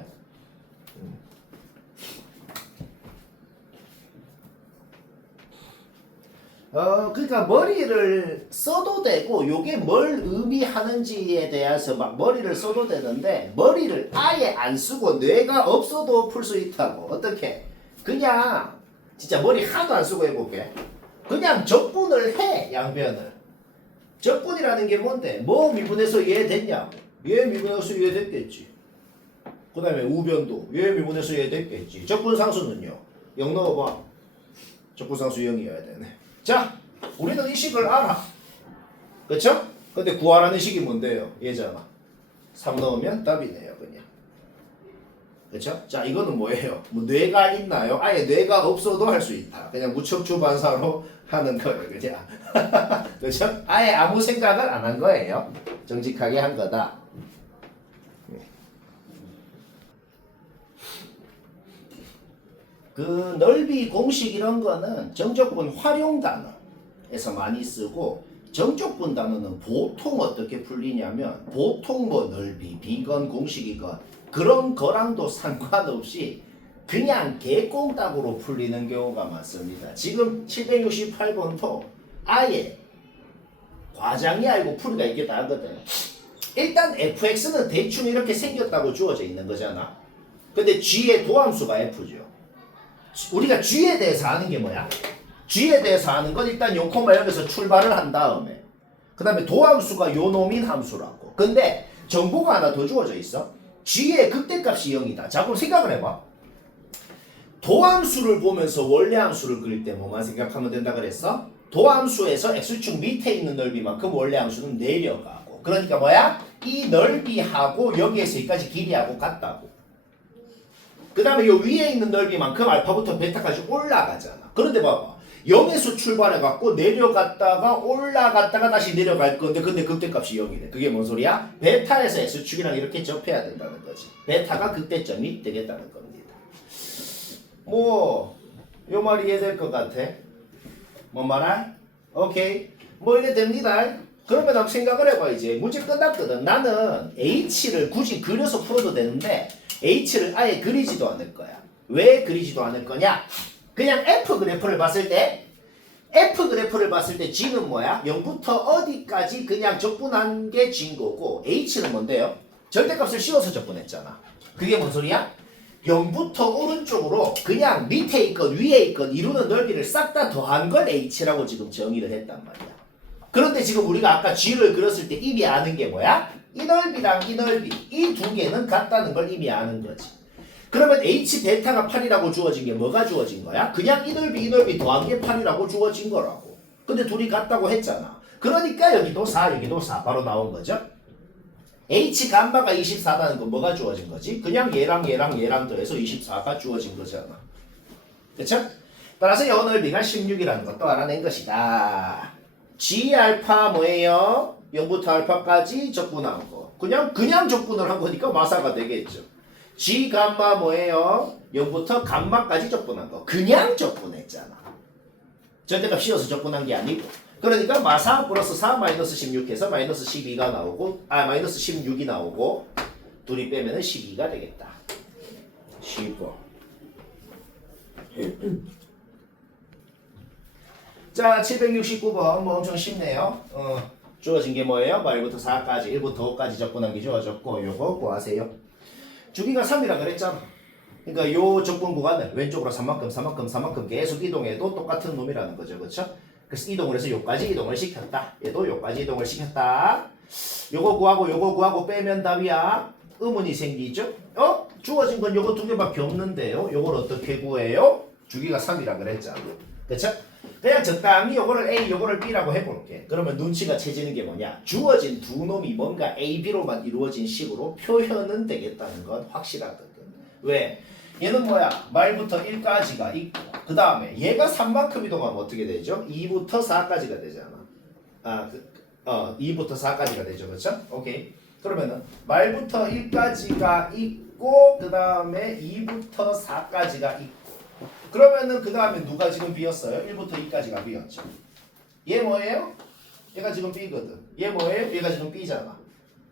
그러니까 머리를 써도 되고 요게 뭘 의미하는지에 대해서 막 머리를 써도 되는데 머리를 아예 안 쓰고 뇌가 없어도 풀 수 있다고. 어떻게? 그냥 진짜 머리 하나도 안 쓰고 해볼게. 그냥 적분을 해. 양변을. 적분이라는 게 뭔데? 뭐 미분해서 이해됐냐고. 얘 미분해서 이해됐겠지. 그 다음에 우변도 얘 미분해서 이해됐겠지. 적분상수는요. 0 넣어봐. 적분상수 0이어야 되네. 자, 우리는 이 식을 알아. 그쵸? 근데 구하라는 식이 뭔데요? 얘잖아. 3 넣으면 답이네요, 그냥. 그쵸? 자, 이거는 뭐예요? 뭐 뇌가 있나요? 아예 뇌가 없어도 할 수 있다. 그냥 무척추 반사로 하는 거예요, 그냥. 그쵸? 아예 아무 생각을 안 한 거예요. 정직하게 한 거다. 그 넓이 공식 이런 거는 정적분 활용 단어에서 많이 쓰고 정적분 단어는 보통 어떻게 풀리냐면 보통 뭐 넓이, 비건, 공식이건 그런 거랑도 상관없이 그냥 개꽁딱으로 풀리는 경우가 많습니다. 지금 768번도 아예 과장이 알고 풀이가 있겠다 하거든. 일단 fx는 대충 이렇게 생겼다고 주어져 있는 거잖아. 근데 g의 도함수가 f죠. 우리가 g에 대해서 아는 게 뭐야? g에 대해서 아는 건 일단 0,0에서 출발을 한 다음에 그 다음에 도함수가 요 놈인 함수라고. 근데 정보가 하나 더 주어져 있어. g의 극대값이 0이다. 자, 그럼 생각을 해봐. 도함수를 보면서 원래함수를 그릴 때 뭐만 생각하면 된다 그랬어? 도함수에서 x축 밑에 있는 넓이만큼 원래함수는 내려가고, 그러니까 뭐야? 이 넓이하고 여기에서 여기까지 길이하고 같다고. 그 다음에 이 위에 있는 넓이만큼 알파부터 베타까지 올라가잖아. 그런데 봐봐, 0에서 출발해갖고 내려갔다가 올라갔다가 다시 내려갈 건데, 근데 극대값이 0이래. 그게 뭔 소리야? 베타에서 x축이랑 이렇게 접해야 된다는 거지. 베타가 극대점이 되겠다는 겁니다. 뭐 요 말 이해될 것 같아? 뭔 말아? 오케이, 뭐 이래 됩니다. 그러면 한번 생각을 해봐. 이제 문제 끝났거든. 나는 h를 굳이 그려서 풀어도 되는데 h를 아예 그리지도 않을 거야. 왜 그리지도 않을 거냐? 그냥 f 그래프를 봤을 때 g는 뭐야? 0부터 어디까지 그냥 적분한 게 g인 거고, h는 뭔데요? 절대값을 씌워서 적분했잖아. 그게 뭔 소리야? 0부터 오른쪽으로 그냥 밑에 있건 위에 있건 이루는 넓이를 싹 다 더한 걸 h라고 지금 정의를 했단 말이야. 그런데 지금 우리가 아까 g를 그렸을 때 이미 아는 게 뭐야? 이 넓이랑 이 넓이, 이 두 개는 같다는 걸 이미 아는 거지. 그러면 h 베타가 8이라고 주어진 게 뭐가 주어진 거야? 그냥 이 넓이 더한 게 8이라고 주어진 거라고. 근데 둘이 같다고 했잖아. 그러니까 여기도 4 여기도 4 바로 나온 거죠. h 감마가 24다는 건 뭐가 주어진 거지? 그냥 얘랑 더해서 24가 주어진 거잖아. 그쵸? 따라서 요 넓이가 16이라는 것도 알아낸 것이다. g 알파 뭐예요? 0부터 알파까지 적분한 거. 그냥 적분을 한 거니까 마사가 되겠죠. g 감마 뭐예요? 0부터 감마까지 적분한 거. 그냥 적분했잖아. 절대값 씌워서 적분한 게 아니고. 그러니까 마사 플러스 4 마이너스 16 해서 마이너스 12가 나오고, 마이너스 16이 나오고, 둘이 빼면은 12가 되겠다. 10번. 자, 769번. 뭐 엄청 쉽네요. 주어진 게 뭐예요? 1부터 4까지, 1부터 5까지 적분한 게 주어졌고, 요거 구하세요. 주기가 3이라 그랬잖아. 그러니까 요 적분 구간을 왼쪽으로 3만큼 계속 이동해도 똑같은 놈이라는 거죠. 그렇죠? 그래서 이동을 해서 요까지 이동을 시켰다. 얘도 요까지 이동을 시켰다. 요거 구하고 빼면 답이야. 의문이 생기죠? 주어진 건 요거 두 개밖에 없는데요. 요걸 어떻게 구해요? 주기가 3이라 그랬잖아. 그쵸? 그냥 적당히 요거를 A, 요거를 B라고 해볼게. 그러면 눈치가 채지는 게 뭐냐? 주어진 두 놈이 뭔가 A, B로만 이루어진 식으로 표현은 되겠다는 건 확실하거든. 왜? 얘는 뭐야? 말부터 1까지가 있고, 그 다음에 얘가 3만큼 이동하면 어떻게 되죠? 2부터 4까지가 되잖아. 2부터 4까지가 되죠. 그렇죠? 오케이. 그러면은 말부터 1까지가 있고, 그 다음에 2부터 4까지가 있고, 그러면은 그 다음에 누가 지금 비었어요? 1부터 2까지가 비었죠. 얘 뭐예요? 얘가 지금 B거든. 얘 뭐예요? 얘가 지금 B잖아.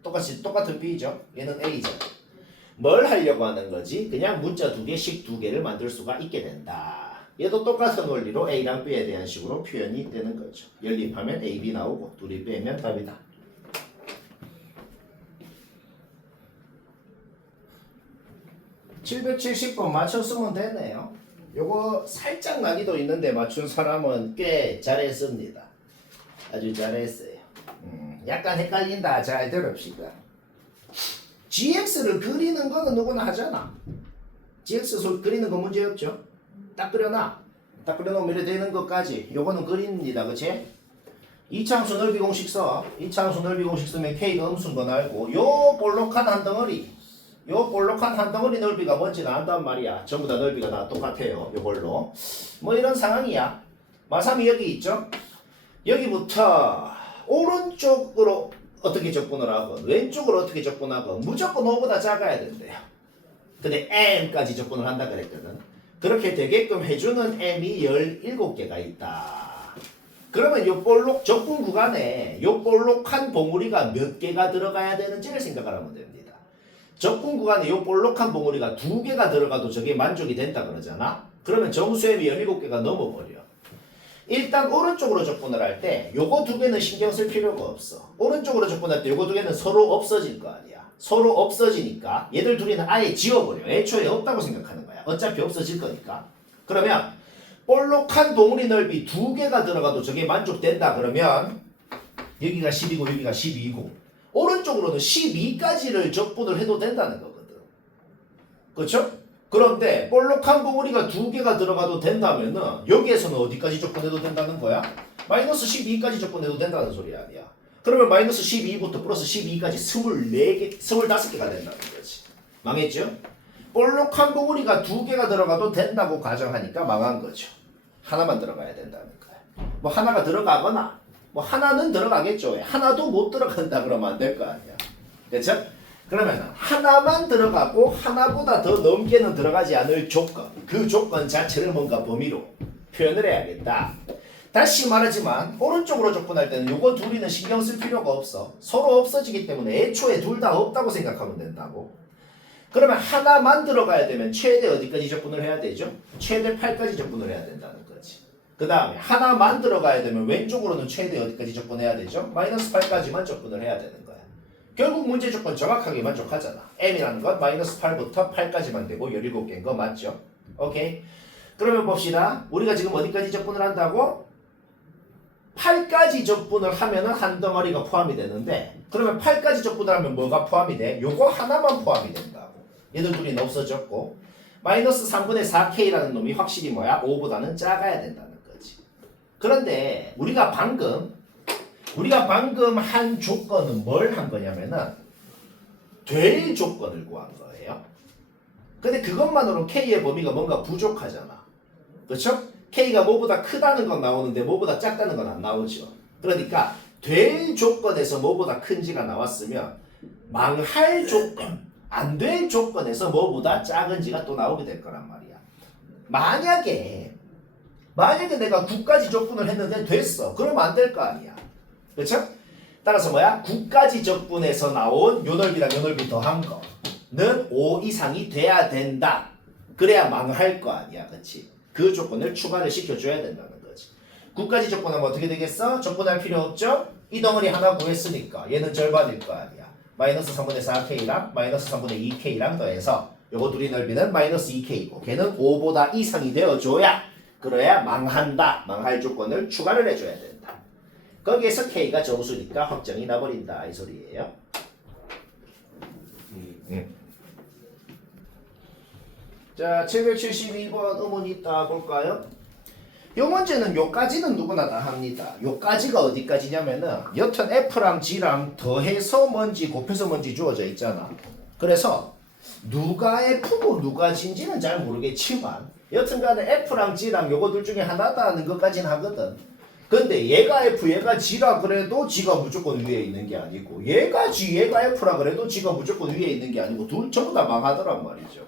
똑같은 B죠. 얘는 A잖아. 뭘 하려고 하는 거지? 그냥 문자 두 개씩 두 개를 만들 수가 있게 된다. 얘도 똑같은 원리로 A랑 B에 대한 식으로 표현이 되는 거죠. 연립하면 A, B 나오고 둘이 빼면 답이다. 770번 맞췄으면 되네요. 요거 살짝 난이도 있는데 맞춘 사람은 꽤 잘했습니다. 아주 잘했어요. 약간 헷갈린다. 잘 들읍시다. GX를 그리는 거는 누구나 하잖아. GX 그리는 거 문제 없죠? 딱 그려놔. 딱 그려놓으면 이렇게 되는 것까지 요거는 그립니다. 그치? 이차함수 넓이 공식 써. 이차함수 넓이 공식 쓰면 K가 음수인 건 알고, 요 볼록한 한 덩어리, 요 볼록한 한 덩어리 넓이가 뭔지는 안단 말이야. 전부 다 넓이가 다 똑같아요. 요걸로. 뭐 이런 상황이야. 마삼이 여기 있죠? 여기부터 오른쪽으로 어떻게 적분을 하건 왼쪽으로 어떻게 적분하건 무조건 5보다 작아야 된대요. 근데 m까지 적분을 한다 그랬거든. 그렇게 되게끔 해주는 m이 17개가 있다. 그러면 요 볼록 적분 구간에 요 볼록한 봉우리가 몇 개가 들어가야 되는지를 생각하면 됩니다. 적분 구간에 요 볼록한 봉우리가 2개가 들어가도 저게 만족이 된다 그러잖아. 그러면 정수m이 17개가 넘어버려. 일단 오른쪽으로 적분을 할 때 요거 두 개는 신경 쓸 필요가 없어. 오른쪽으로 적분할 때 요거 두 개는 서로 없어질 거 아니야. 서로 없어지니까 얘들 둘이는 아예 지워버려. 애초에 없다고 생각하는 거야. 어차피 없어질 거니까. 그러면 볼록한 봉우리 넓이 2개가 들어가도 저게 만족된다 그러면 여기가 10이고 여기가 12이고 오른쪽으로는 12까지를 적분을 해도 된다는 거거든. 그렇죠? 그런데 볼록한 봉우리가 2개가 들어가도 된다면은 여기에서는 어디까지 적분해도 된다는 거야? 마이너스 12까지 적분해도 된다는 소리 아니야. 그러면 마이너스 12부터 플러스 12까지 24개, 25개가 된다는 거지. 망했죠? 볼록한 봉우리가 2개가 들어가도 된다고 가정하니까 망한 거죠. 하나만 들어가야 된다는 거야. 뭐 하나가 들어가거나 뭐 하나는 들어가겠죠. 하나도 못 들어간다 그러면 안 될 거 아니야. 그렇죠? 그러면 하나만 들어가고 하나보다 더 넘게는 들어가지 않을 조건, 그 조건 자체를 뭔가 범위로 표현을 해야겠다. 다시 말하지만 오른쪽으로 접근할 때는 요거 둘이는 신경 쓸 필요가 없어. 서로 없어지기 때문에 애초에 둘 다 없다고 생각하면 된다고. 그러면 하나만 들어가야 되면 최대 어디까지 접근을 해야 되죠? 최대 8까지 접근을 해야 된다는 거지. 그 다음에 하나만 들어가야 되면 왼쪽으로는 최대 어디까지 접근해야 되죠? 마이너스 8까지만 접근을 해야 되는 거야. 결국 문제 조건 정확하게 만족하잖아. m이라는 건 마이너스 8부터 8까지만 되고 17개인 거 맞죠? 오케이. 그러면 봅시다. 우리가 지금 어디까지 접근을 한다고? 8까지 접근을 하면은 한 덩어리가 포함이 되는데, 그러면 8까지 접근을 하면 뭐가 포함이 돼? 요거 하나만 포함이 된다고. 얘들 둘이 없어졌고, 마이너스 3분의 4k라는 놈이 확실히 뭐야? 5보다는 작아야 된다는 거지. 그런데 우리가 방금 한 조건은 뭘 한 거냐면은 될 조건을 구한 거예요. 근데 그것만으로 K의 범위가 뭔가 부족하잖아. 그렇죠? K가 뭐보다 크다는 건 나오는데 뭐보다 작다는 건 안 나오죠. 그러니까 될 조건에서 뭐보다 큰지가 나왔으면 망할 조건, 안 될 조건에서 뭐보다 작은지가 또 나오게 될 거란 말이야. 만약에 내가 9까지 접근을 했는데 됐어. 그러면 안 될 거 아니야. 그렇죠? 따라서 뭐야? 9까지 접근해서 나온 요 넓이랑 요 넓이 더한 거는 5 이상이 돼야 된다. 그래야 망할 거 아니야. 그렇지? 그 조건을 추가를 시켜줘야 된다는 거지. 9까지 접근하면 어떻게 되겠어? 접근할 필요 없죠? 이 덩어리 하나 구했으니까 얘는 절반일 거 아니야. 마이너스 3분의 4K랑 마이너스 3분의 2K랑 더해서 요거 둘이 넓이는 마이너스 2K고 걔는 5보다 이상이 되어줘야, 그래야 망한다. 망할 조건을 추가를 해줘야 된다. 거기에서 K가 정수니까 확정이 나버린다. 이 소리예요. 자, 772번 의문이 있다 볼까요? 요 문제는 요까지는 누구나 다 합니다. 요까지가 어디까지냐면은 여튼 F랑 G랑 더해서 뭔지 곱해서 뭔지 주어져 있잖아. 그래서 누가 F고 누가 G인지는 잘 모르겠지만 여튼간에 F랑 G랑 요거 둘 중에 하나다는 것까지는 하거든. 근데 얘가 F, 얘가 G라 그래도 G가 무조건 위에 있는 게 아니고, 얘가 G, 얘가 F라 그래도 G가 무조건 위에 있는 게 아니고 둘 전부 다 망하더란 말이죠.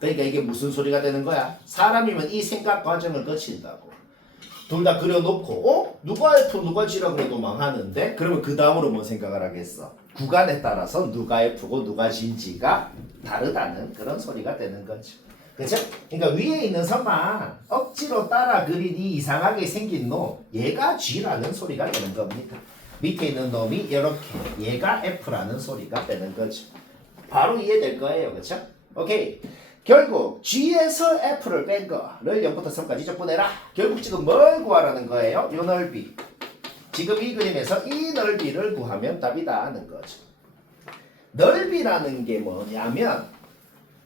그러니까 이게 무슨 소리가 되는 거야? 사람이면 이 생각 과정을 거친다고. 둘 다 그려놓고 누가 F 누가 G라 그래도 망하는데, 그러면 그 다음으로 뭔 생각을 하겠어? 구간에 따라서 누가 F고 누가 G인지가 다르다는 그런 소리가 되는 거죠. 그렇죠? 그러니까 위에 있는 선만 억지로 따라 그리니 이상하게 생긴 놈, 얘가 G라는 소리가 되는 겁니다. 밑에 있는 놈이 이렇게 얘가 F라는 소리가 되는 거죠. 바로 이해될 거예요. 그렇죠? 오케이. 결국 G에서 F를 뺀 거를 0부터 3까지 적분해라. 결국 지금 뭘 구하라는 거예요? 요 넓이. 지금 이 그림에서 이 넓이를 구하면 답이다 하는 거죠. 넓이라는 게 뭐냐면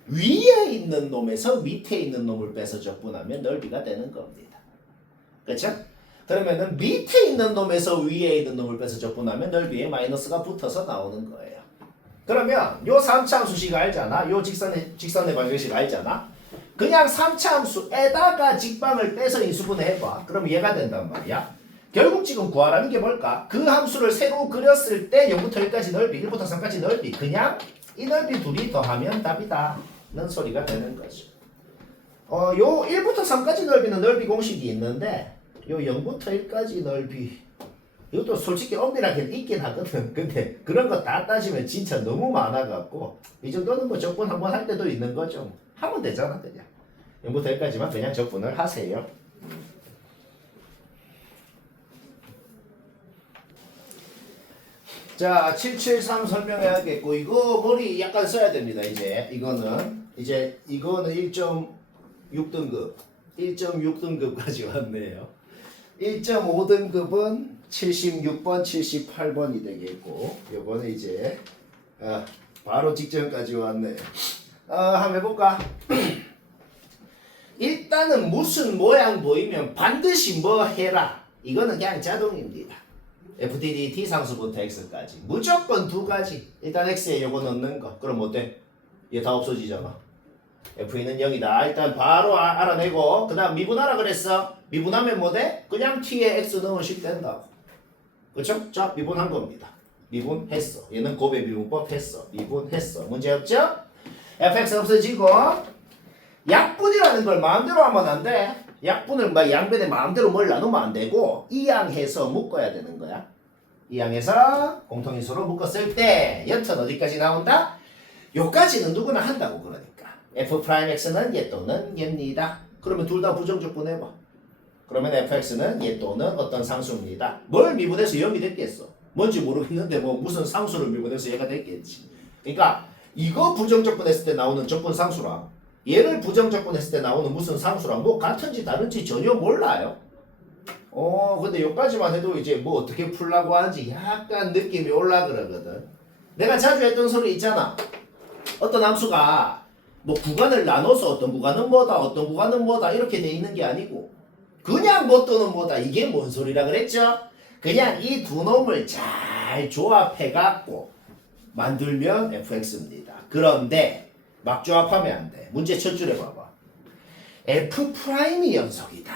위에 있는 놈에서 밑에 있는 놈을 빼서 적분하면 넓이가 되는 겁니다. 그렇죠? 그러면은 밑에 있는 놈에서 위에 있는 놈을 빼서 적분하면 넓이에 마이너스가 붙어서 나오는 거예요. 그러면 요 3차 함수식 알잖아. 요 직선의 방정식 알잖아. 그냥 3차 함수에다가 직방을 빼서 인수분해해봐. 그럼 얘가 된단 말이야. 결국 지금 구하라는 게 뭘까? 그 함수를 새로 그렸을 때 0부터 1까지 넓이, 1부터 3까지 넓이, 그냥 이 넓이 둘이 더하면 답이다 는 소리가 되는 거죠. 요 1부터 3까지 넓이는 넓이 공식이 있는데 요 0부터 1까지 넓이, 이것도 솔직히 엄밀하게 있긴 하거든. 근데 그런 거 다 따지면 진짜 너무 많아갖고 이 정도는 뭐 적분 한번 할 때도 있는 거죠. 하면 되잖아. 그냥 0부터 1까지만 그냥 적분을 하세요. 자, 773 설명해야겠고, 이거 머리 약간 써야 됩니다. 이거는 1.6등급 1.6등급까지 왔네요. 1.5등급은 76번, 78번이 되겠고 요거는 이제 바로 직전까지 왔네. 한번 해볼까? 일단은 무슨 모양 보이면 반드시 뭐 해라. 이거는 그냥 자동입니다. FTD T 상수부터 X까지 무조건 두 가지. 일단 X에 요거 넣는 거. 그럼 어때? 얘 다 없어지잖아. F는 0이다. 일단 바로 알아내고 그 다음 미분하라 그랬어. 미분하면 뭐 돼? 그냥 T에 X 넣으시면 된다고. 그쵸? 자 미분한 겁니다. 미분했어. 얘는 곱의 미분법 했어. 미분했어. 문제 없죠? fx 없어지고 약분이라는 걸 마음대로 하면 안 돼. 약분을 막 양변에 마음대로 뭘 나누면 안 되고 이항해서 묶어야 되는 거야. 이항해서 공통인수로 묶었을 때 여튼 어디까지 나온다? 요까지는 누구나 한다고. 그러니까 f'x는 얘 또는 얘입니다. 그러면 둘 다 부정조건 해봐. 그러면 fx는 얘 또는 어떤 상수입니다. 뭘 미분해서 0이 됐겠어? 뭔지 모르겠는데 뭐 무슨 상수를 미분해서 얘가 됐겠지. 그러니까 이거 부정조건 했을 때 나오는 조건 상수랑 얘를 부정조건 했을 때 나오는 무슨 상수랑 뭐 같은지 다른지 전혀 몰라요. 근데 여기까지만 해도 이제 뭐 어떻게 풀라고 하는지 약간 느낌이 올라 그러거든. 내가 자주 했던 소리 있잖아. 어떤 함수가 뭐 구간을 나눠서 어떤 구간은 뭐다 어떤 구간은 뭐다 이렇게 돼 있는 게 아니고 그냥 뭐 또는 뭐다. 이게 뭔 소리라 그랬죠? 그냥 이 두 놈을 잘 조합해 갖고 만들면 fx입니다. 그런데 막 조합하면 안 돼. 문제 첫 줄에 봐봐. f'이 연속이다.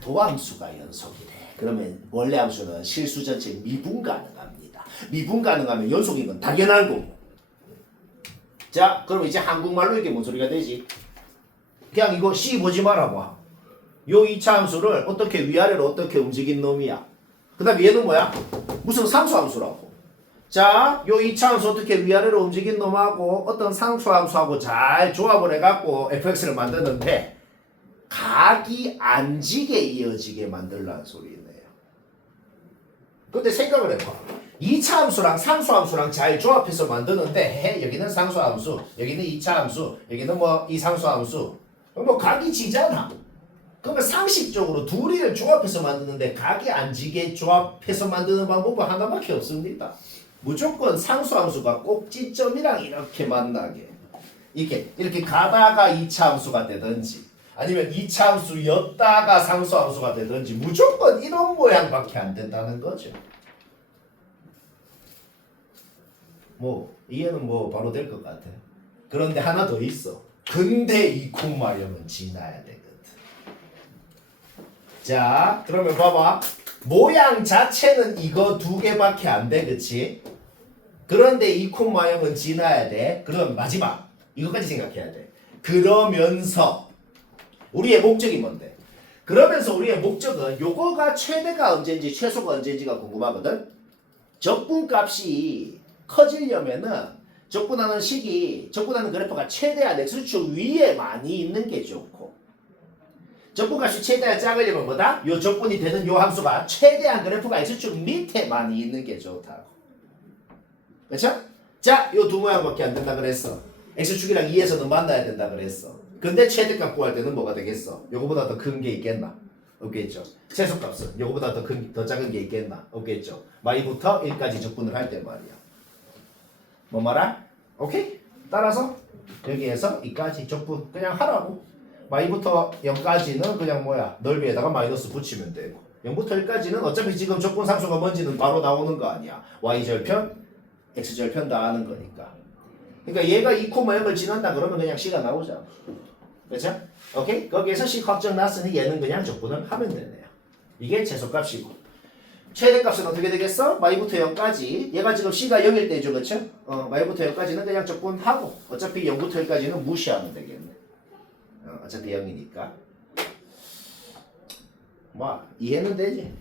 도함수가 연속이래. 그러면 원래 함수는 실수 전체 미분 가능합니다. 미분 가능하면 연속인 건 당연한 거고. 자, 그럼 이제 한국말로 이게 뭔 소리가 되지? 그냥 이거 C 보지 말아봐. 요 2차 함수를 어떻게 위아래로 어떻게 움직인 놈이야. 그 다음에 얘는 뭐야? 무슨 상수함수라고. 자, 요 2차 함수 어떻게 위아래로 움직인 놈하고 어떤 상수함수하고 잘 조합을 해갖고 fx를 만드는데 각이 안 지게 이어지게 만들라는 소리네요. 근데 생각을 해봐. 2차 함수랑 상수함수랑 잘 조합해서 만드는데 여기는 상수함수, 여기는 2차 함수, 여기는 뭐 이 상수함수. 뭐 각이 지잖아. 그러면 상식적으로 둘이를 조합해서 만드는데 각이 안 지게 조합해서 만드는 방법은 하나밖에 없습니다. 무조건 상수함수가 꼭지점이랑 이렇게 만나게. 이렇게 가다가 2차 함수가 되든지 아니면 2차 함수였다가 상수함수가 되든지 무조건 이런 모양밖에 안 된다는 거죠. 뭐 이해는 뭐 바로 될 것 같아. 그런데 하나 더 있어. 근데 이 콤마형은 지나야 되거든. 자, 그러면 봐봐. 모양 자체는 이거 두 개밖에 안 돼, 그치? 그런데 이 콤마형은 지나야 돼. 그럼 마지막 이거까지 생각해야 돼. 그러면서 우리의 목적이 뭔데? 그러면서 우리의 목적은 요거가 최대가 언제인지 최소가 언제인지가 궁금하거든. 적분값이 커지려면은 적분하는 식이 적분하는 그래프가 최대한 x축 위에 많이 있는 게 좋고 적분값이 최대한 작으려면 뭐다? 요 적분이 되는 요 함수가 최대한 그래프가 x축 밑에 많이 있는 게 좋다고. 그렇죠? 자, 요 두 모양밖에 안 된다 그랬어. x축이랑 2에서는 만나야 된다 그랬어. 근데 최대값 구할 때는 뭐가 되겠어? 요거보다 더 큰 게 있겠나? 없겠죠. 최소값은 요거보다 더 작은 게 있겠나? 없겠죠. 마이부터 1까지 적분을 할 때 말이야. 뭐 말아? 오케이? 따라서 여기에서 2까지 적분 그냥 하라고. 마이부터 0까지는 그냥 뭐야? 넓이에다가 마이너스 붙이면 되고 0부터 1까지는 어차피 지금 적분 상수가 뭔지는 바로 나오는 거 아니야. y절편, x절편 다 아는 거니까. 그러니까 얘가 2,0을 지난다 그러면 그냥 C가 나오잖아. 그렇죠? 오케이? 거기에서 C 확정 났으니 얘는 그냥 적분을 하면 되네요. 이게 최소값이고 최대값은 어떻게 되겠어? 마이부터 0까지 얘가 지금 C가 0일 때죠. 그렇죠? 마이부터 0까지는 그냥 적분하고 어차피 0부터 1까지는 무시하면 되겠네. 어차피 0이니까 뭐 이해는 되지.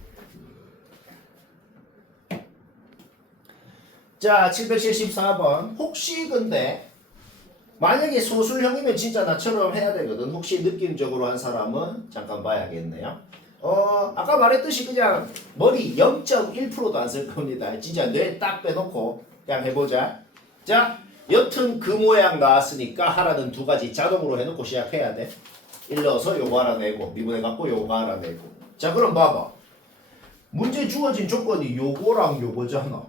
자, 774번. 혹시 근데 만약에 소술형이면 진짜 나처럼 해야 되거든. 혹시 느낌적으로 한 사람은 잠깐 봐야겠네요. 아까 말했듯이 그냥 머리 0.1%도 안 쓸 겁니다. 진짜 뇌 딱 빼놓고 그냥 해보자. 자, 여튼 그 모양 나왔으니까 하라는 두 가지 자동으로 해놓고 시작해야 돼. 1 넣어서 요거 알아내고 미분해갖고 요거 알아내고. 자, 그럼 봐봐. 문제 주어진 조건이 요거랑 요거잖아.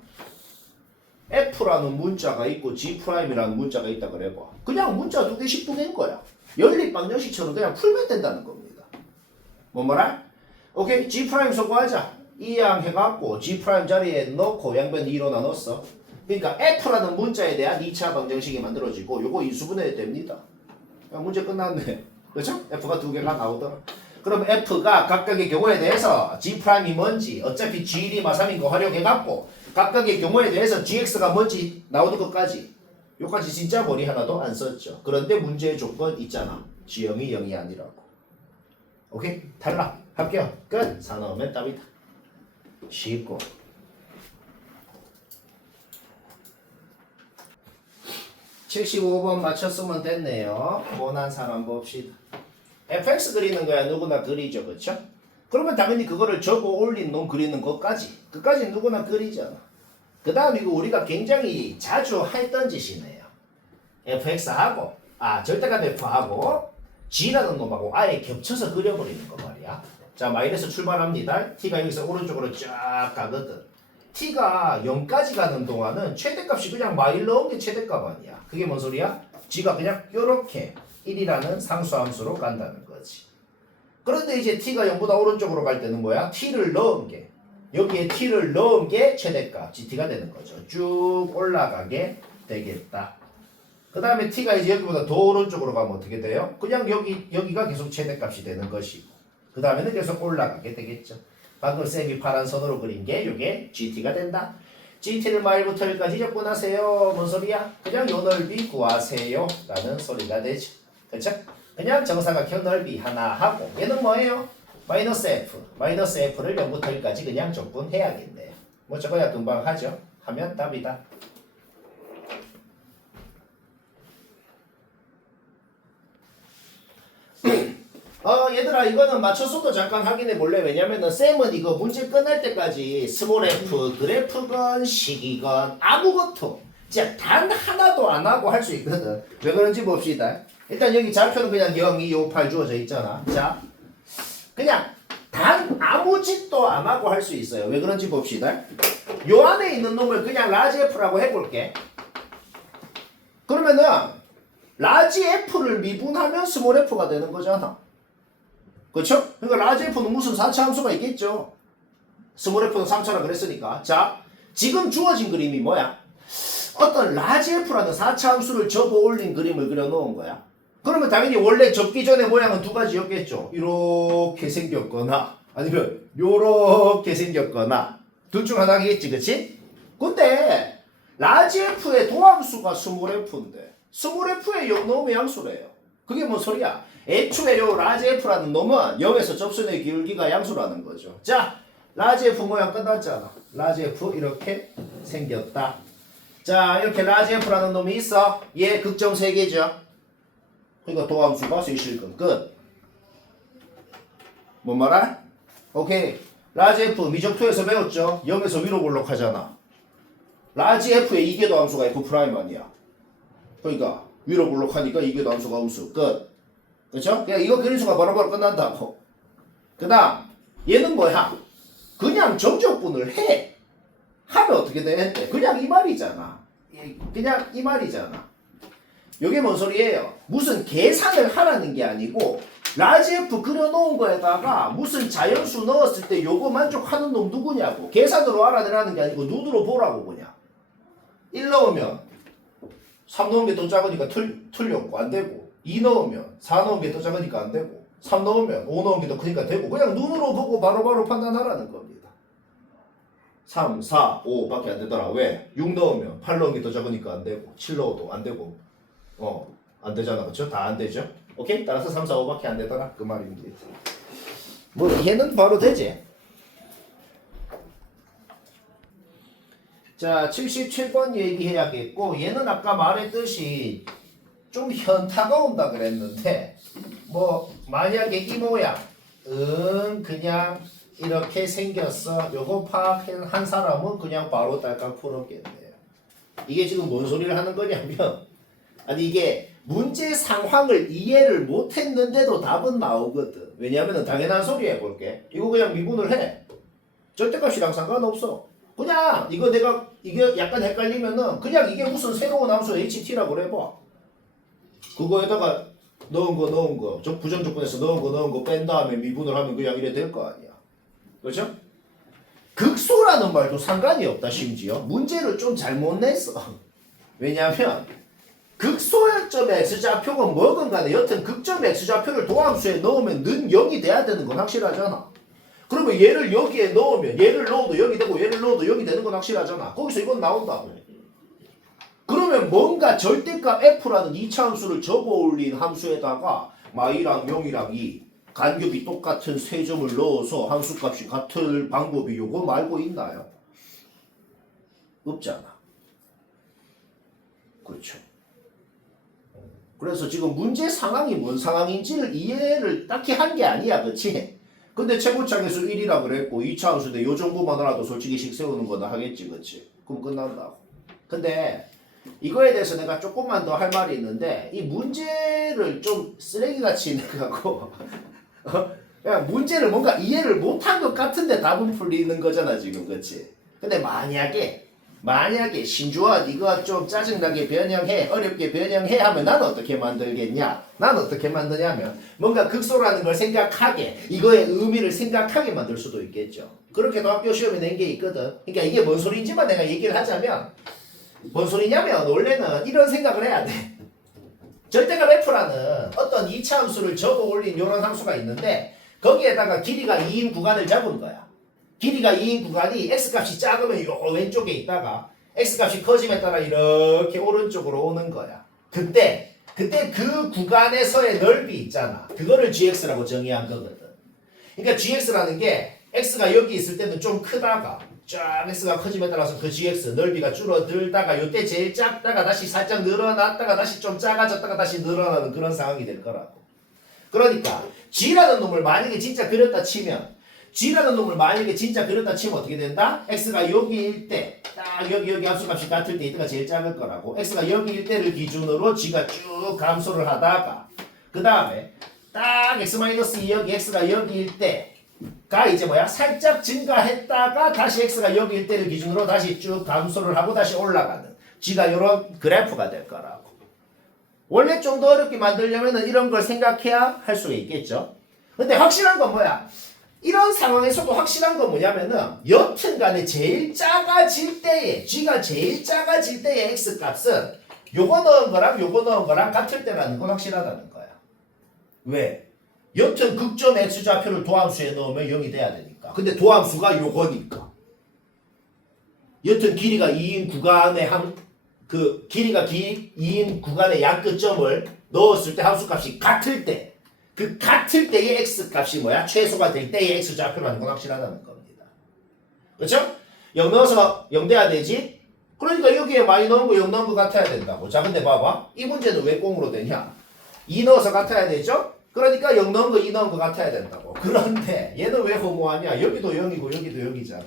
F라는 문자가 있고 G'이라는 문자가 있다 그래봐. 그냥 문자 두 개씩 보낸 거야. 연립방정식처럼 그냥 풀면 된다는 겁니다. 뭐라? 오케이, G' 소거하자. 이양 해갖고 G' 자리에 넣고 양변 2로 나눴어. 그러니까 F라는 문자에 대한 2차 방정식이 만들어지고 요거 인수분해 됩니다. 문제 끝났네. 그렇죠? F가 두 개가 나오더라. 그럼 F가 각각의 경우에 대해서 G'이 뭔지 어차피 G1이 마3인 거 활용해갖고 각각의 경우에 대해서 GX가 뭔지 나오는 것까지 요까지 진짜 머리 하나도 안 썼죠. 그런데 문제의 조건 있잖아. G형이 0이 아니라고. 오케이? 탈락. 합격. 끝. 4 넣으면 답이다. 쉽고. (75번) 맞췄으면 됐네요. 원한 사람 봅시다. fx 그리는 거야 누구나 그리죠, 그쵸? 그러면 당연히 그거를 적어 올린 놈 그리는 것까지 누구나 그리잖아. 그 다음 이거 우리가 굉장히 자주 했던 짓이네요. fx하고 절대값 f하고 g라는 놈하고 아예 겹쳐서 그려버리는 거 말이야. 자, 마이너스 출발합니다. t가 여기서 오른쪽으로 쫙 가거든. t가 0까지 가는 동안은 최대값이 그냥 마일 넣은 게 최대값 아니야. 그게 뭔 소리야? g가 그냥 요렇게 1이라는 상수함수로 간다는 거지. 그런데 이제 t가 0보다 오른쪽으로 갈 때는 뭐야? t를 넣은 게 여기에 t를 넣은 게 최대값 gt가 되는 거죠. 쭉 올라가게 되겠다. 그 다음에 t가 이제 여기보다 더 오른쪽으로 가면 어떻게 돼요? 그냥 여기가 계속 최대값이 되는 것이고 그 다음에는 계속 올라가게 되겠죠. 방금 쌤이 파란 선으로 그린 게 이게 GT가 된다. GT를 마일부터 여기까지 접근하세요. 뭔 소리야? 그냥 요 넓이 구하세요 라는 소리가 되죠. 그쵸? 그냥 정사각형 넓이 하나 하고 얘는 뭐예요? 마이너스 F. 마이너스 F를 0부터 1까지 그냥 접근해야겠네요. 뭐 저거야 금방 하죠. 하면 답이다. 얘들아 이거는 맞췄어도 잠깐 확인해 볼래? 왜냐면은 쌤은 이거 문제 끝날 때까지 스몰 f 그래프건 식이건 아무것도 진짜 단 하나도 안 하고 할 수 있거든. 왜 그런지 봅시다. 일단 여기 좌표는 그냥 0, 2, 5, 8 주어져 있잖아. 자, 그냥 단 아무 짓도 안 하고 할 수 있어요. 왜 그런지 봅시다. 요 안에 있는 놈을 그냥 라지 f라고 해볼게. 그러면은 라지 f를 미분하면 스몰 f가 되는 거잖아. 그렇죠? 그러니까 라지 f는 무슨 4차 함수가 있겠죠. 스몰 f는 3차라 그랬으니까. 자, 지금 주어진 그림이 뭐야? 어떤 라지 f라는 4차 함수를 접어 올린 그림을 그려놓은 거야. 그러면 당연히 원래 접기 전에 모양은 두 가지였겠죠. 이렇게 생겼거나 아니면 요렇게 생겼거나 둘 중 하나겠지, 그치? 근데 라지 f의 도함수가 스몰 f인데 스몰 f의 놈의 양수래요. 그게 뭔 소리야? 애초에 요 라지 f라는 놈은 0에서 접선의 기울기가 양수라는 거죠. 자, 라지 f 모양 끝났잖아. 라지 f 이렇게 생겼다. 자, 이렇게 라지 f라는 놈이 있어. 얘 극점 3개죠. 그러니까 도함수가 세실근 끝. 뭔 말아? 오케이. 라지 f 미적투에서 배웠죠. 0에서 위로 볼록하잖아. 라지 f에 2개 도함수가 f 프라임 아니야. 그러니까 위로 볼록하니까 2개 도함수가 음수 끝. 그쵸? 그냥 이거 그림수가 바로바로 끝난다고. 그 다음 얘는 뭐야? 그냥 정적분을 해. 하면 어떻게 돼? 그냥 이 말이잖아. 그냥 이 말이잖아. 이게 뭔 소리예요? 무슨 계산을 하라는 게 아니고 라지 F 그려놓은 거에다가 무슨 자연수 넣었을 때 요거 만족하는 놈 누구냐고. 계산으로 알아내라는 게 아니고 눈으로 보라고 그냥. 1 넣으면 3 넣은 게 더 작으니까 틀렸고 안 되고 2 넣으면 4 넣은 게 더 작으니까 안 되고 3 넣으면 5 넣은 게 더 크니까 되고 그냥 눈으로 보고 바로바로 판단하라는 겁니다. 3, 4, 5밖에 안 되더라. 왜? 6 넣으면 8 넣은 게 더 작으니까 안 되고 7 넣어도 안 되고 안 되잖아. 그쵸? 다 안 되죠? 오케이? 따라서 3, 4, 5밖에 안 되더라. 그 말입니다. 뭐 얘는 바로 되지. 자, 77번 얘기해야겠고 얘는 아까 말했듯이 좀 현타가 온다 그랬는데 뭐 만약에 이 모양 그냥 이렇게 생겼어. 요거 파악한 사람은 그냥 바로 딸깍 풀었겠네요. 이게 지금 뭔 소리를 하는 거냐면 아니 이게 문제 상황을 이해를 못했는데도 답은 나오거든. 왜냐하면 당연한 소리 해볼게. 이거 그냥 미분을 해. 절대값이랑 상관없어. 그냥 이거 내가 이게 약간 헷갈리면은 그냥 이게 무슨 새로운 함수 HT라고 그래봐. 그거에다가 넣은 거 부정조건에서 넣은 거 뺀 다음에 미분을 하면 그냥 이래 될 거 아니야. 그렇죠? 극소라는 말도 상관이 없다. 심지어 문제를 좀 잘못 냈어. 왜냐하면 극소점 x좌표건 뭐건 간에 여튼 극점 x좌표를 도함수에 넣으면 는 0이 돼야 되는 건 확실하잖아. 그러면 얘를 여기에 넣으면 얘를 넣어도 0이 되고 얘를 넣어도 0이 되는 건 확실하잖아. 거기서 이건 나온다고. 그러면 뭔가 절대값 f라는 2차 함수를 접어올린 함수에다가 마이랑 0이랑 2 간격이 똑같은 세 점을 넣어서 함수값이 같을 방법이 요거 말고 있나요? 없잖아. 그렇죠. 그래서 지금 문제 상황이 뭔 상황인지를 이해를 딱히 한 게 아니야. 그치? 근데 최고창에서 1이라 그랬고 2차 함수인데 요 정도만 알아도 솔직히 식 세우는 거나 하겠지. 그치? 그럼 끝난다고. 근데 이거에 대해서 내가 조금만 더 할 말이 있는데 이 문제를 좀 쓰레기같이 내가고 그냥 문제를 뭔가 이해를 못한 것 같은데 답은 풀리는 거잖아 지금. 그치? 근데 만약에 신주아 네가 좀 짜증나게 변형해 어렵게 변형해 하면 나는 어떻게 만들겠냐? 나는 어떻게 만드냐면 뭔가 극소라는 걸 생각하게 이거의 의미를 생각하게 만들 수도 있겠죠. 그렇게도 학교 시험에 낸 게 있거든. 그러니까 이게 뭔 소리인지만 내가 얘기를 하자면 뭔 소리냐면 원래는 이런 생각을 해야 돼. 절대값 f라는 어떤 2차 함수를 접어 올린 이런 함수가 있는데 거기에다가 길이가 2인 구간을 잡은 거야. 길이가 2인 구간이 x값이 작으면 요 왼쪽에 있다가 x값이 커짐에 따라 이렇게 오른쪽으로 오는 거야. 그때 그 구간에서의 넓이 있잖아. 그거를 gx라고 정의한 거거든. 그러니까 gx라는 게 x가 여기 있을 때는 좀 크다가 쫙 x가 커짐에 따라서 그 gx 넓이가 줄어들다가 요때 제일 작다가 다시 살짝 늘어났다가 다시 좀 작아졌다가 다시 늘어나는 그런 상황이 될 거라고. 그러니까 g라는 놈을 만약에 진짜 그렸다 치면 어떻게 된다? x가 여기일 때, 딱 여기 함수값이 같을 때 이때가 제일 작을 거라고. x가 여기일 때를 기준으로 g가 쭉 감소를 하다가 그 다음에 딱 x-2 여기 x가 여기일 때가 이제 뭐야? 살짝 증가했다가 다시 x가 여기일 때를 기준으로 다시 쭉 감소를 하고 다시 올라가는 g가 이런 그래프가 될 거라고. 원래 좀 더 어렵게 만들려면 이런 걸 생각해야 할 수가 있겠죠. 근데 확실한 건 뭐야? 이런 상황에서도 확실한 건 뭐냐면은 여튼간에 제일 작아질 때에 g가 제일 작아질 때의 x값은 요거 넣은 거랑 같을 때라는 건 확실하다는 거야. 왜? 여튼 극점 x좌표를 도함수에 넣으면 0이 돼야 되니까. 근데 도함수가 요거니까. 여튼 길이가 2인 구간의 길이가 2인 구간의 양끝점을 넣었을 때 함수값이 같을 때 그 같을 때의 x값이 뭐야? 최소가 될 때의 x좌표라는 건 확실하다는 겁니다. 그렇죠? 0 넣어서 0 돼야 되지? 그러니까 여기에 많이 넣은 거 0 넣은 거 같아야 된다고. 자 근데 봐봐. 이 문제는 왜 꽁으로 되냐? 2 넣어서 같아야 되죠? 그러니까 0 넣은 거 2 넣은 거 같아야 된다고. 그런데 얘는 왜 허무하냐? 여기도 0이고 여기도 0이잖아.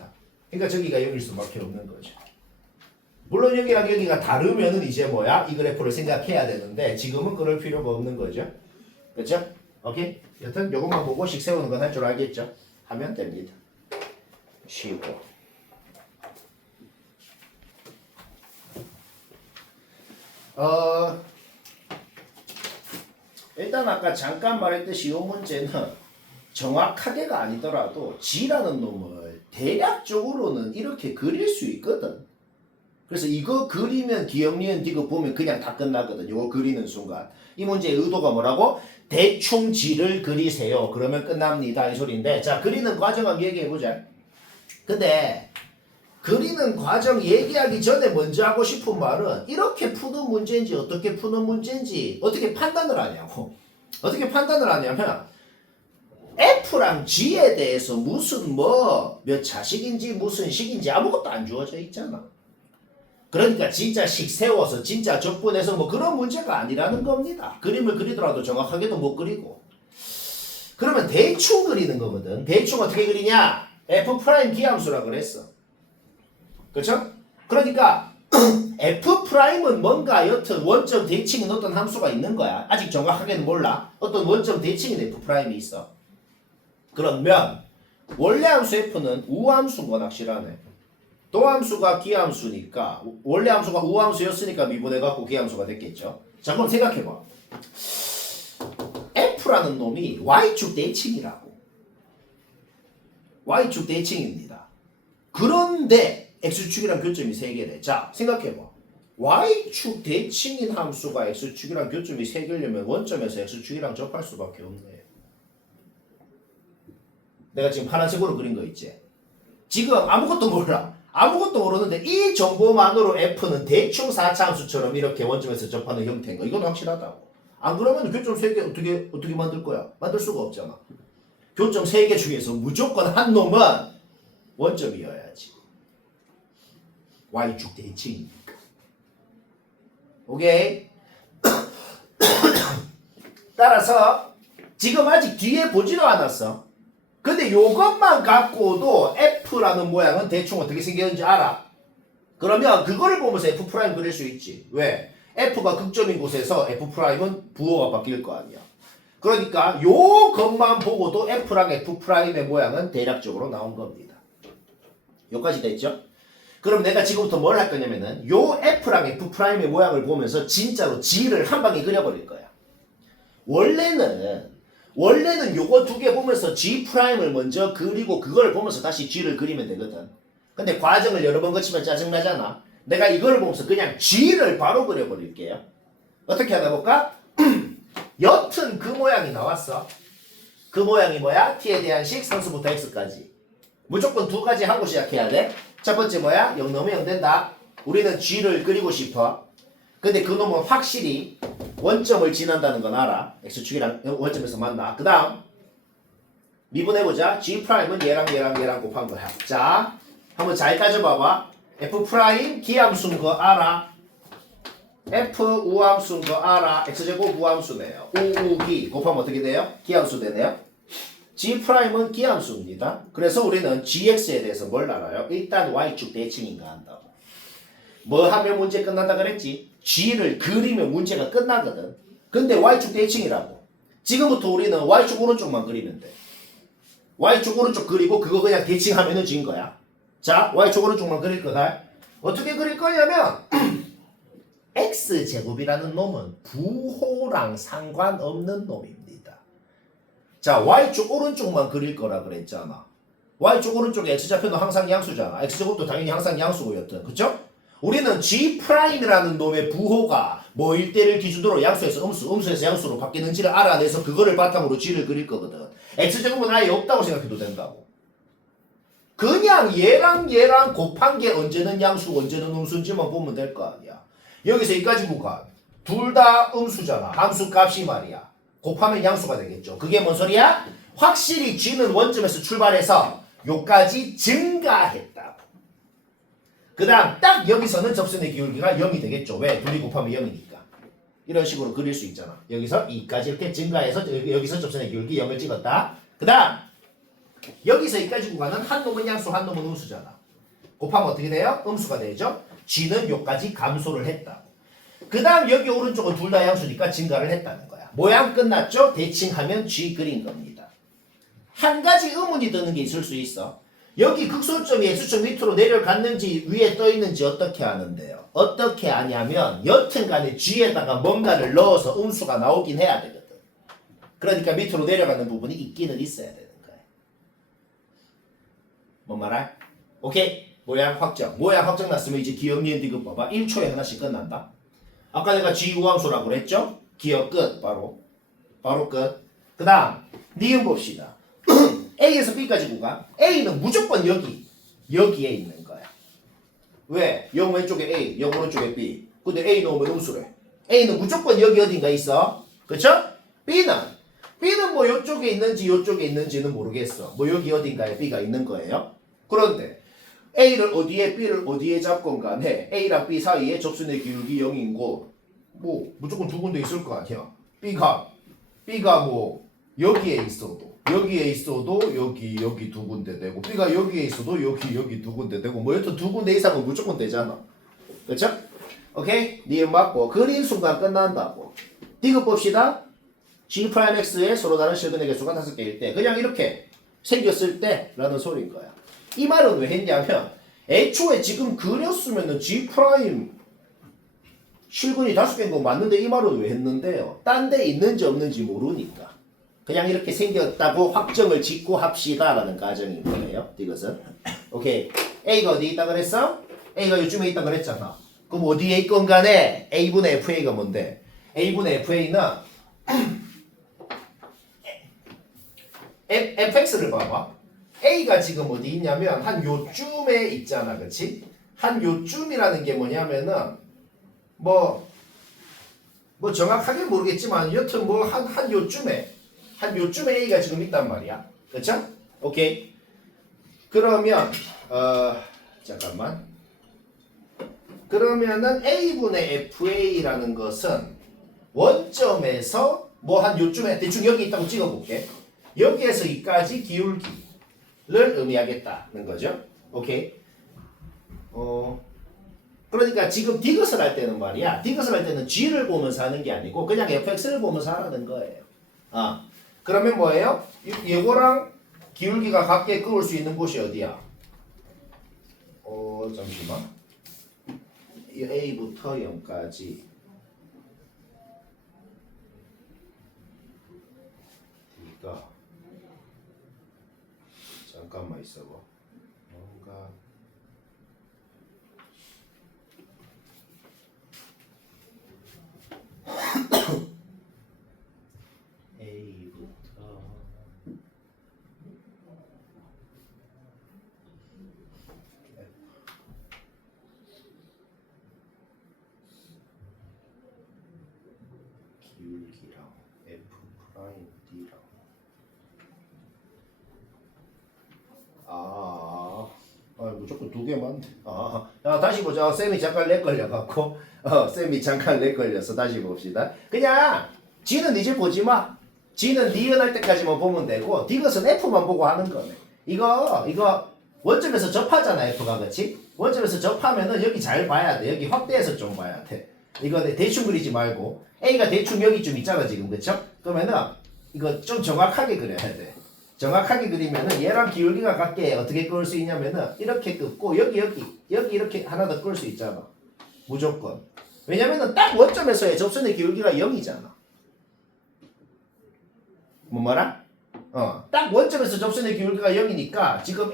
그러니까 저기가 0일 수밖에 없는 거죠. 물론 여기랑 여기가 다르면은 이제 뭐야? 이 그래프를 생각해야 되는데 지금은 그럴 필요가 없는 거죠. 그렇죠? 오케이? 여튼 요것만 보고 식 세우는 건 할 줄 알겠죠? 하면 됩니다. 쉬고 일단 아까 잠깐 말했듯이 이 문제는 정확하게가 아니더라도 g라는 놈을 대략적으로는 이렇게 그릴 수 있거든. 그래서 이거 그리면 기억, 니은, 디귿 보면 그냥 다 끝나거든. 이거 그리는 순간. 이 문제의 의도가 뭐라고? 대충 g를 그리세요. 그러면 끝납니다. 이 소리인데 자 그리는 과정 한번 얘기해보자. 근데 그리는 과정 얘기하기 전에 먼저 하고 싶은 말은 이렇게 푸는 문제인지 어떻게 푸는 문제인지 어떻게 판단을 하냐고. 어떻게 판단을 하냐면 F랑 G에 대해서 무슨 몇 차식인지 무슨 식인지 아무것도 안 주어져 있잖아. 그러니까 진짜 식 세워서 진짜 적분해서 그런 문제가 아니라는 겁니다. 그림을 그리더라도 정확하게도 못 그리고. 그러면 대충 그리는 거거든. 대충 어떻게 그리냐? F' 기함수라고 그랬어. 그렇죠? 그러니까 F'은 뭔가 여튼 원점 대칭인 어떤 함수가 있는 거야. 아직 정확하게는 몰라. 어떤 원점 대칭인 F'이 있어. 그러면 원래 함수 f는 우함수인 건 확실하네. 도함수가 기함수니까 원래 함수가 우함수였으니까 미분해갖고 기함수가 됐겠죠. 자 그럼 생각해봐. f라는 놈이 y축 대칭이라고. y축 대칭입니다. 그런데 x축이랑 교점이 3개래. 자 생각해봐. y축 대칭인 함수가 x축이랑 교점이 3개려면 원점에서 x축이랑 접할 수밖에 없네. 내가 지금 파란색으로 그린 거 있지? 지금 아무것도 몰라. 아무것도 모르는데 이 정보만으로 f는 대충 4차 함수처럼 이렇게 원점에서 접하는 형태인 거. 이건 확실하다고. 안 그러면 교점 3개 어떻게 만들 거야? 만들 수가 없잖아. 교점 3개 중에서 무조건 한 놈은 원점이어야지. y축 대칭이니까. 오케이? 따라서 지금 아직 뒤에 보지도 않았어. 근데 요것만 갖고도 f라는 모양은 대충 어떻게 생겼는지 알아? 그러면 그거를 보면서 f' 그릴 수 있지. 왜? f가 극점인 곳에서 f'은 부호가 바뀔 거 아니야. 그러니까 요것만 보고도 f랑 f'의 모양은 대략적으로 나온 겁니다. 여기까지 됐죠? 그럼 내가 지금부터 뭘 할 거냐면은 요 f랑 f'의 모양을 보면서 진짜로 g를 한 방에 그려버릴 거야. 원래는 요거 두 개 보면서 G'을 먼저 그리고 그걸 보면서 다시 G를 그리면 되거든. 근데 과정을 여러 번 거치면 짜증나잖아. 내가 이걸 보면서 그냥 G를 바로 그려버릴게요. 어떻게 하나 볼까? 여튼 그 모양이 나왔어. 그 모양이 뭐야? T에 대한 식 상수부터 X까지. 무조건 두 가지 하고 시작해야 돼. 첫 번째 뭐야? 0 넣으면 0 된다. 우리는 G를 그리고 싶어. 근데 그 놈은 확실히 원점을 지난다는 건 알아. x축이랑 원점에서 만나. 그 다음 미분해보자. G'은 얘랑 곱한 거야. 자 한번 잘 따져봐봐. f' 기함수인 거 알아. f 우함수인 거 알아. x제곱 우함수네요. 우기 곱하면 어떻게 돼요? 기함수 되네요. G'은 기함수입니다. 그래서 우리는 gx에 대해서 뭘 알아요? 일단 y축 대칭인가 한다고. 뭐 하면 문제 끝난다 그랬지? G를 그리면 문제가 끝나거든. 근데 Y축 대칭이라고. 지금부터 우리는 Y축 오른쪽만 그리면 돼. Y축 오른쪽 그리고 그거 그냥 대칭하면은 진 거야. 자, Y축 오른쪽만 그릴 거다. 어떻게 그릴 거냐면 X제곱이라는 놈은 부호랑 상관없는 놈입니다. 자, Y축 오른쪽만 그릴 거라 그랬잖아. Y축 오른쪽에 X좌표는 항상 양수잖아. X제곱도 당연히 항상 양수고 여튼. 그쵸? 우리는 G'이라는 놈의 부호가 뭐일 때를 기준으로 양수에서 음수에서 양수로 바뀌는지를 알아내서 그거를 바탕으로 G를 그릴 거거든. X제곱은 아예 없다고 생각해도 된다고. 그냥 얘랑 곱한 게 언제는 양수 언제는 음수인지만 보면 될 거 아니야. 여기서 여기까지 구간 둘 다 음수잖아. 함수 값이 말이야. 곱하면 양수가 되겠죠. 그게 뭔 소리야? 확실히 G는 원점에서 출발해서 요까지 증가했다. 그 다음 딱 여기서는 접선의 기울기가 0이 되겠죠. 왜? 둘이 곱하면 0이니까. 이런 식으로 그릴 수 있잖아. 여기서 2까지 이렇게 증가해서 여기서 접선의 기울기 0을 찍었다. 그 다음 여기서 2까지 구간은 한 놈은 양수 한 놈은 음수잖아. 곱하면 어떻게 돼요? 음수가 되죠. G는 요까지 감소를 했다. 그 다음 여기 오른쪽은 둘 다 양수니까 증가를 했다는 거야. 모양 끝났죠? 대칭하면 G 그린 겁니다. 한 가지 의문이 드는 게 있을 수 있어. 여기 극소점이 x축 밑으로 내려갔는지 위에 떠있는지 어떻게 아는데요? 어떻게 아냐면 여튼간에 g에다가 뭔가를 넣어서 음수가 나오긴 해야 되거든. 그러니까 밑으로 내려가는 부분이 있기는 있어야 되는 거야. 뭔 말할? 오케이? 모양 확정. 모양 확정 났으면 이제 기억 니은 디귿 봐봐. 1초에 하나씩 끝난다. 아까 내가 g 우함수라고 그랬죠? 기억 끝. 바로 끝. 그 다음 니은 봅시다. A에서 B까지 구간. A는 무조건 여기에 있는 거야. 왜? 0 왼쪽에 A, 0 오른쪽에 B. 근데 A 넣으면 음수래. A는 무조건 여기 어딘가 있어. 그쵸? B는 뭐 요쪽에 있는지는 모르겠어. 뭐 여기 어딘가에 B가 있는 거예요. 그런데 A를 어디에 B를 어디에 잡건 간에 A랑 B 사이에 접선의 기울기 0인고 뭐 무조건 두 군데 있을 거 아니야. B가 뭐 여기에 있어도 여기 두 군데 되고 B가 여기에 있어도 여기 두 군데 되고 뭐 여튼 두 군데 이상은 무조건 되잖아. 그렇죠? 오케이? 니은 맞고 그린 순간 끝난다고. 디귿 봅시다. G'X의 서로 다른 실근의 개수가 5개일 때 그냥 이렇게 생겼을 때라는 소리인 거야. 이 말은 왜 했냐면 애초에 지금 그렸으면은 G 프라임 실근이 5개인 거 맞는데 이 말은 왜 했는데요? 딴 데 있는지 없는지 모르니까 그냥 이렇게 생겼다고 확정을 짓고 합시다라는 가정인 거예요. 이것은 오케이. A가 어디 있다 그랬어? A가 요즘에 있다 그랬잖아. 그럼 어디에 있건 간에 A분의 FA가 뭔데? A분의 FA는 fx를 봐봐. A가 지금 어디 있냐면 한 요쯤에 있잖아. 그치? 한 요쯤이라는 게 뭐냐면은 뭐 정확하게 모르겠지만 여튼 뭐 한 요쯤에 A가 지금 있단 말이야. 그쵸? 오케이. 그러면 잠깐만. 그러면은 A분의 FA라는 것은 원점에서 뭐 한 요쯤에 대충 여기 있다고 찍어볼게. 여기에서 이까지 기울기를 의미하겠다는 거죠. 오케이. 그러니까 지금 디귿을 할 때는 말이야. 디귿을 할 때는 G를 보면서 하는 게 아니고 그냥 fx를 보면서 하라는 거예요. 그러면 뭐예요? 이거랑 기울기가 같게 끄을 수 있는 곳이 어디야? 잠시만. 이 A부터 0까지 D가 잠깐만 있어봐. 뭔가 A부터 기울기랑 F 프라임 D랑 무조건 두 개만 돼. 야, 다시 보자. 쌤이 잠깐 렉 걸려갖고 쌤이 잠깐 렉 걸려서 다시 봅시다. 그냥 G는 이제 보지 마. G는 니은 할 때까지만 보면 되고 디귿은 F만 보고 하는 거네. 이거 원점에서 접하잖아. F가 그치? 원점에서 접하면은 여기 잘 봐야 돼. 여기 확대해서 좀 봐야 돼. 이거 대충 그리지 말고 A가 대충 여기쯤 있잖아 지금. 그쵸? 그러면은 이거 좀 정확하게 그려야 돼. 정확하게 그리면은 얘랑 기울기가 같게 어떻게 끌 수 있냐면은 이렇게 긋고 여기 이렇게 하나 더 끌 수 있잖아. 무조건. 왜냐면은 딱 원점에서의 접선의 기울기가 0이잖아. 뭐라? 딱 원점에서 접선의 기울기가 0이니까 지금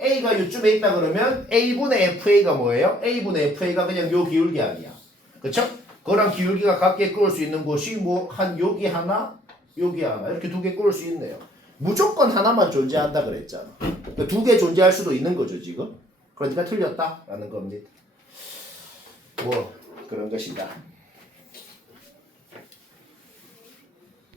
A가 요쯤에 있다 그러면 A분의 FA가 뭐예요? A분의 FA가 그냥 요 기울기 아니야. 그쵸? 그거랑 기울기가 같게 끌 수 있는 곳이 뭐 한 여기 하나 이렇게 두 개 끌 수 있네요. 무조건 하나만 존재한다 그랬잖아. 그러니까 두 개 존재할 수도 있는 거죠 지금. 그러니까 틀렸다라는 겁니다. 뭐 그런 것이다.